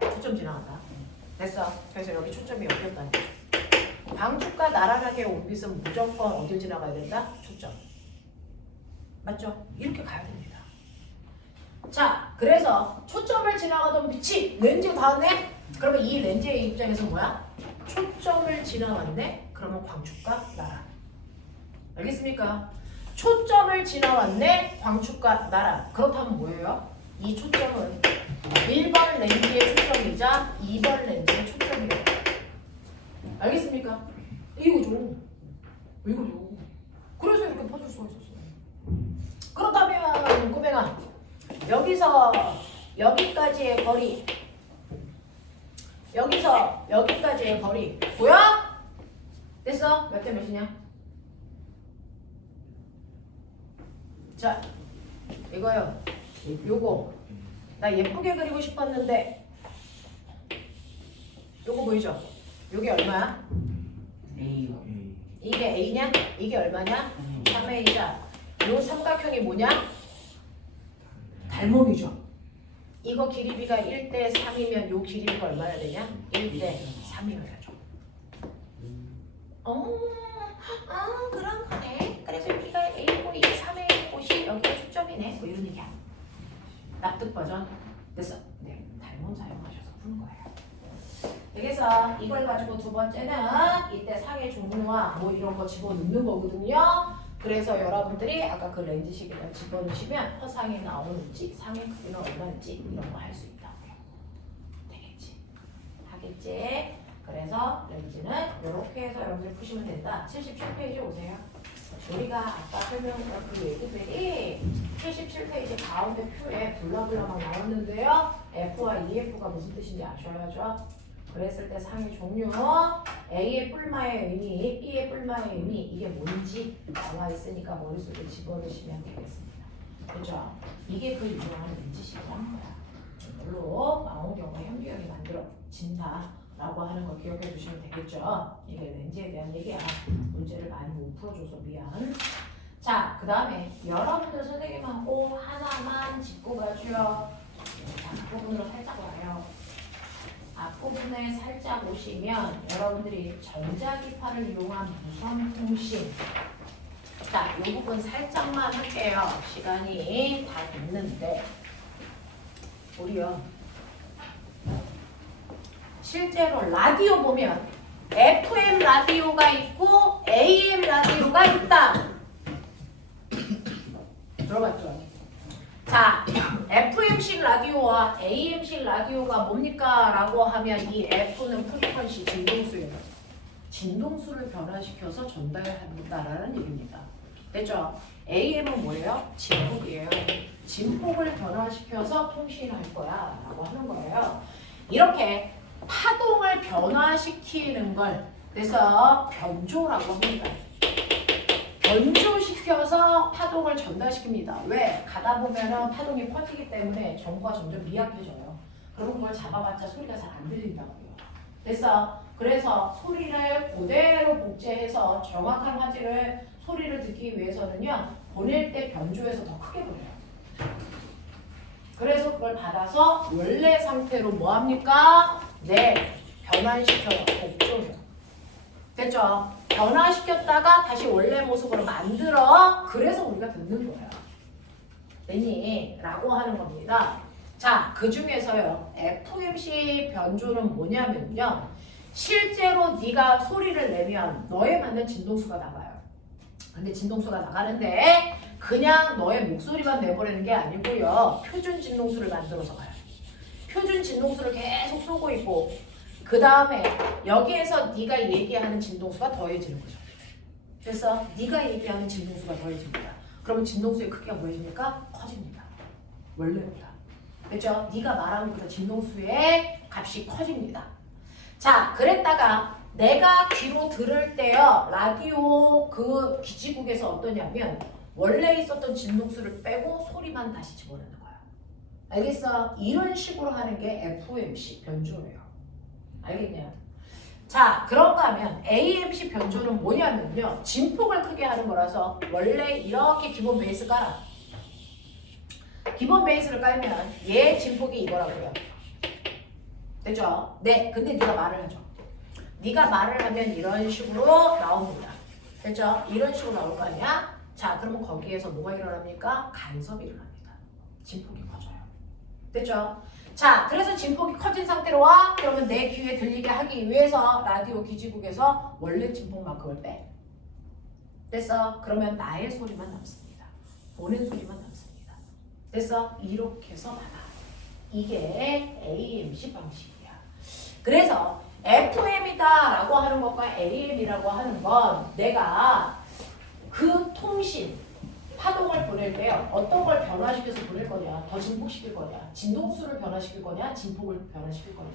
초점 지나간다. 됐어. 그래서 여기 초점이 여기였다는 거죠. 광축과 나란하게 온 빛은 무조건 어디 지나가야 된다? 초점. 맞죠? 이렇게 가야 됩니다. 자, 그래서 초점을 지나가던 빛이 렌즈가 닿았네? 그러면 이 렌즈의 입장에서 뭐야? 초점을 지나왔네? 그러면 광축과 나란. 알겠습니까? 초점을 지나왔네? 광축과 나란. 그렇다면 뭐예요? 이 초점은 1번 렌즈의 초점이자 2번 렌즈의 초점이에요. 알겠습니까? 이거죠. 이거죠. 그래서 이렇게 퍼줄 수가 있었어요. 그렇다면 꼬맹아, 여기서 여기까지의 거리, 여기서 여기까지의 거리 보여? 됐어? 몇 대 몇이냐? 자, 이거요. 요거 나 예쁘게 그리고 싶었는데 요거 보이죠? 요게 얼마야? A요. 이게 A냐? 이게 얼마냐? 3A자. 요 삼각형이 뭐냐? 닮음이죠. 이거 길이비가 1대 3이면 요 길이비가 얼마나 되냐? 1대 3이어야죠. 그런 거네. 그래서 여기가 A고 이게 3A인 곳이 여기가 초점이네. 뭐 이런 얘기야. 납득 버전. 됐어. 네, 닮음 사용하셔서 푸는 거예요. 그래서 이걸 가지고 두 번째는 이때 상의 종류와 뭐 이런 거 집어넣는 거거든요. 그래서 여러분들이 아까 그 렌즈식에다 집어넣으시면 허상에 나오는지 상의 크기는 얼마인지 이런 거 할 수 있다고요. 되겠지? 하겠지? 그래서 렌즈는 이렇게 해서 여러분들 푸시면 된다. 77페이지 오세요. 우리가 아까 설명한 그 얘기들이 77페이지 가운데 표에 블라블라만 나왔는데요. F와 EF가 무슨 뜻인지 아셔야죠. 그랬을 때 상의 종류, A의 뿔마의 의미, B의 뿔마의 의미 이게 뭔지 나와 있으니까 머릿속에 집어넣으시면 되겠습니다. 그렇죠? 이게 그 유명한 렌즈식이란 거야. 이걸로 망원경과 현미경이 만들어진다. 라고 하는 거 기억해 두시면 되겠죠. 이게 렌즈에 대한 얘기야. 문제를 많이 못 풀어줘서 미안. 자, 그 다음에 여러분들 선생님하고 하나만 짚고 가죠. 자, 앞부분으로 살짝 와요. 앞부분에 살짝 오시면 여러분들이 전자기파를 이용한 무선통신. 자, 이 부분 살짝만 할게요. 시간이 다 됐는데 우리요 실제로 라디오 보면 FM 라디오가 있고 AM 라디오가 있다. 들어봤죠? 자, FM식 라디오와 AM식 라디오가 뭡니까? 라고 하면 이 F는 프리퀀시 진동수예요. 진동수를 변화시켜서 전달한다라는 얘기입니다. 됐죠? AM은 뭐예요? 진폭이에요. 진폭을 변화시켜서 통신할 거야 라고 하는 거예요. 이렇게 파동을 변화시키는 걸 그래서 변조라고 합니다. 변조시켜서 파동을 전달시킵니다. 왜? 가다 보면은 파동이 퍼지기 때문에 전구가 점점 미약해져요. 그런 걸 잡아봤자 소리가 잘 안 들린다고요. 그래서 소리를 그대로 복제해서 정확한 화질을 소리를 듣기 위해서는요 보낼 때 변조해서 더 크게 보내요. 그래서 그걸 받아서 원래 상태로 뭐합니까? 네, 변환시켜요. 복조해요. 됐죠? 변화시켰다가 다시 원래 모습으로 만들어. 그래서 우리가 듣는 거야. 됐니? 라고 하는 겁니다. 자, 그 중에서요. FMC 변조는 뭐냐면요. 실제로 네가 소리를 내면 너에 맞는 진동수가 나가요. 근데 진동수가 나가는데 그냥 너의 목소리만 내버리는 게 아니고요. 표준 진동수를 만들어서 가요. 표준 진동수를 계속 쏘고 있고 그 다음에 여기에서 네가 얘기하는 진동수가 더해지는 거죠. 그래서 네가 얘기하는 진동수가 더해집니다. 그러면 진동수의 크기가 뭐해집니까? 커집니다. 원래보다. 그렇죠? 네가 말하는 것보다 진동수의 값이 커집니다. 자, 그랬다가 내가 귀로 들을 때요. 라디오 그 기지국에서 어떠냐면 원래 있었던 진동수를 빼고 소리만 다시 집어넣는 거예요. 알겠어? 이런 식으로 하는 게 FMC 변조예요. 알겠냐? 자, 그런가 하면 AMC 변조는 뭐냐면요. 진폭을 크게 하는 거라서 원래 이렇게 기본 베이스 깔아. 기본 베이스를 깔면 얘 진폭이 이거라고요. 됐죠? 네, 근데 네가 말을 하죠. 네가 말을 하면 이런 식으로 나옵니다. 됐죠? 이런 식으로 나올 거 아니야? 자, 그러면 거기에서 뭐가 일어납니까? 간섭이 일어납니다. 진폭이 커져요. 됐죠? 자, 그래서 진폭이 커진 상태로 와. 그러면 내 귀에 들리게 하기 위해서 라디오 기지국에서 원래 진폭만큼을 빼. 됐어? 그러면 나의 소리만 남습니다. 보낸 소리만 남습니다. 됐어? 이렇게 해서 받아. 이게 AMC 방식이야. 그래서 FM이다 라고 하는 것과 AM이라고 하는 건 내가 그 통신 파동을 보낼 때요. 어떤 걸 변화시켜서 보낼 거냐, 더 진폭시킬 거냐, 진동수를 변화시킬 거냐, 진폭을 변화시킬 거냐.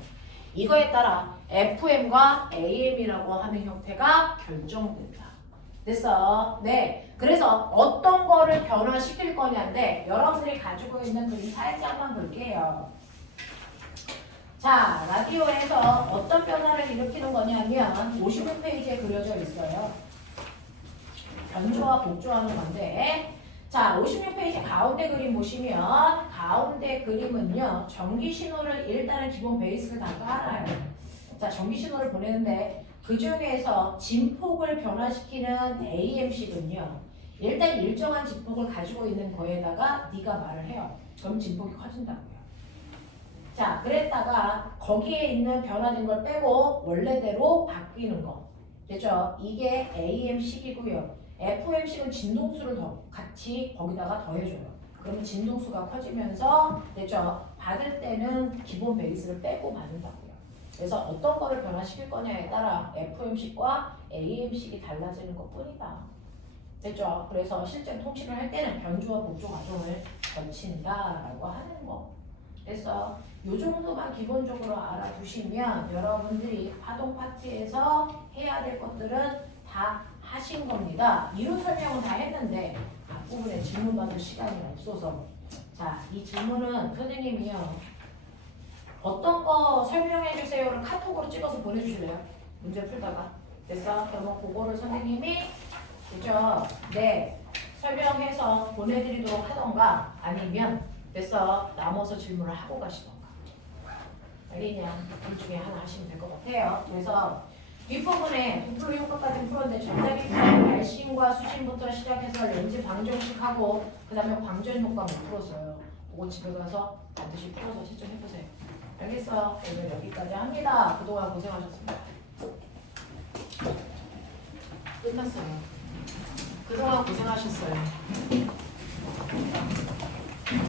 이거에 따라 FM과 AM이라고 하는 형태가 결정된다. 됐어? 네. 그래서 어떤 거를 변화시킬 거냐인데 여러분들이 가지고 있는 그림 살짝만 볼게요. 자, 라디오에서 어떤 변화를 일으키는 거냐면 55페이지에 그려져 있어요. 변조와 복조하는 건데 자, 56페이지 가운데 그림 보시면 가운데 그림은요. 전기 신호를 일단은 기본 베이스를 다 깔아요. 자, 전기 신호를 보내는데 그 중에서 진폭을 변화시키는 AM식은요. 일단 일정한 진폭을 가지고 있는 거에다가 네가 말을 해요. 그럼 진폭이 커진다고요. 자, 그랬다가 거기에 있는 변화된 걸 빼고 원래대로 바뀌는 거. 됐죠? 이게 AM식이고요. FM식은 진동수를 더 같이 거기다가 더해줘요. 그러면 진동수가 커지면서 됐죠? 받을 때는 기본 베이스를 빼고 받는다고요. 그래서 어떤 거를 변화시킬 거냐에 따라 FM식과 AM식이 달라지는 것 뿐이다. 됐죠? 그래서 실제 통신을 할 때는 변조와 복조 과정을 거친다라고 하는 거. 그래서 이 정도만 기본적으로 알아두시면 여러분들이 파동 파트에서 해야 될 것들은 다 하신 겁니다. 이론 설명은 다 했는데 앞부분에 질문 받을 시간이 없어서 자, 이 질문은 선생님이요 어떤 거 설명해 주세요를 카톡으로 찍어서 보내주실래요? 문제 풀다가. 됐어? 그러면 그거를 선생님이 그죠? 네. 설명해서 보내드리도록 하던가 아니면 됐어? 남아서 질문을 하고 가시던가. 알겠냐? 둘 중에 하나 하시면 될 것 같아요. 그래서 뒷부분에 도플로 효과까지 풀었는데 전자기 표현 발신과 수신부터 시작해서 렌즈 방정식하고 그 다음에 광전 효과 못 풀었어요. 그거 집에 가서 반드시 풀어서 채점해보세요. 알겠어? 오늘 여기까지 합니다. 그동안 고생하셨습니다. 끝났어요. 그동안 고생하셨어요.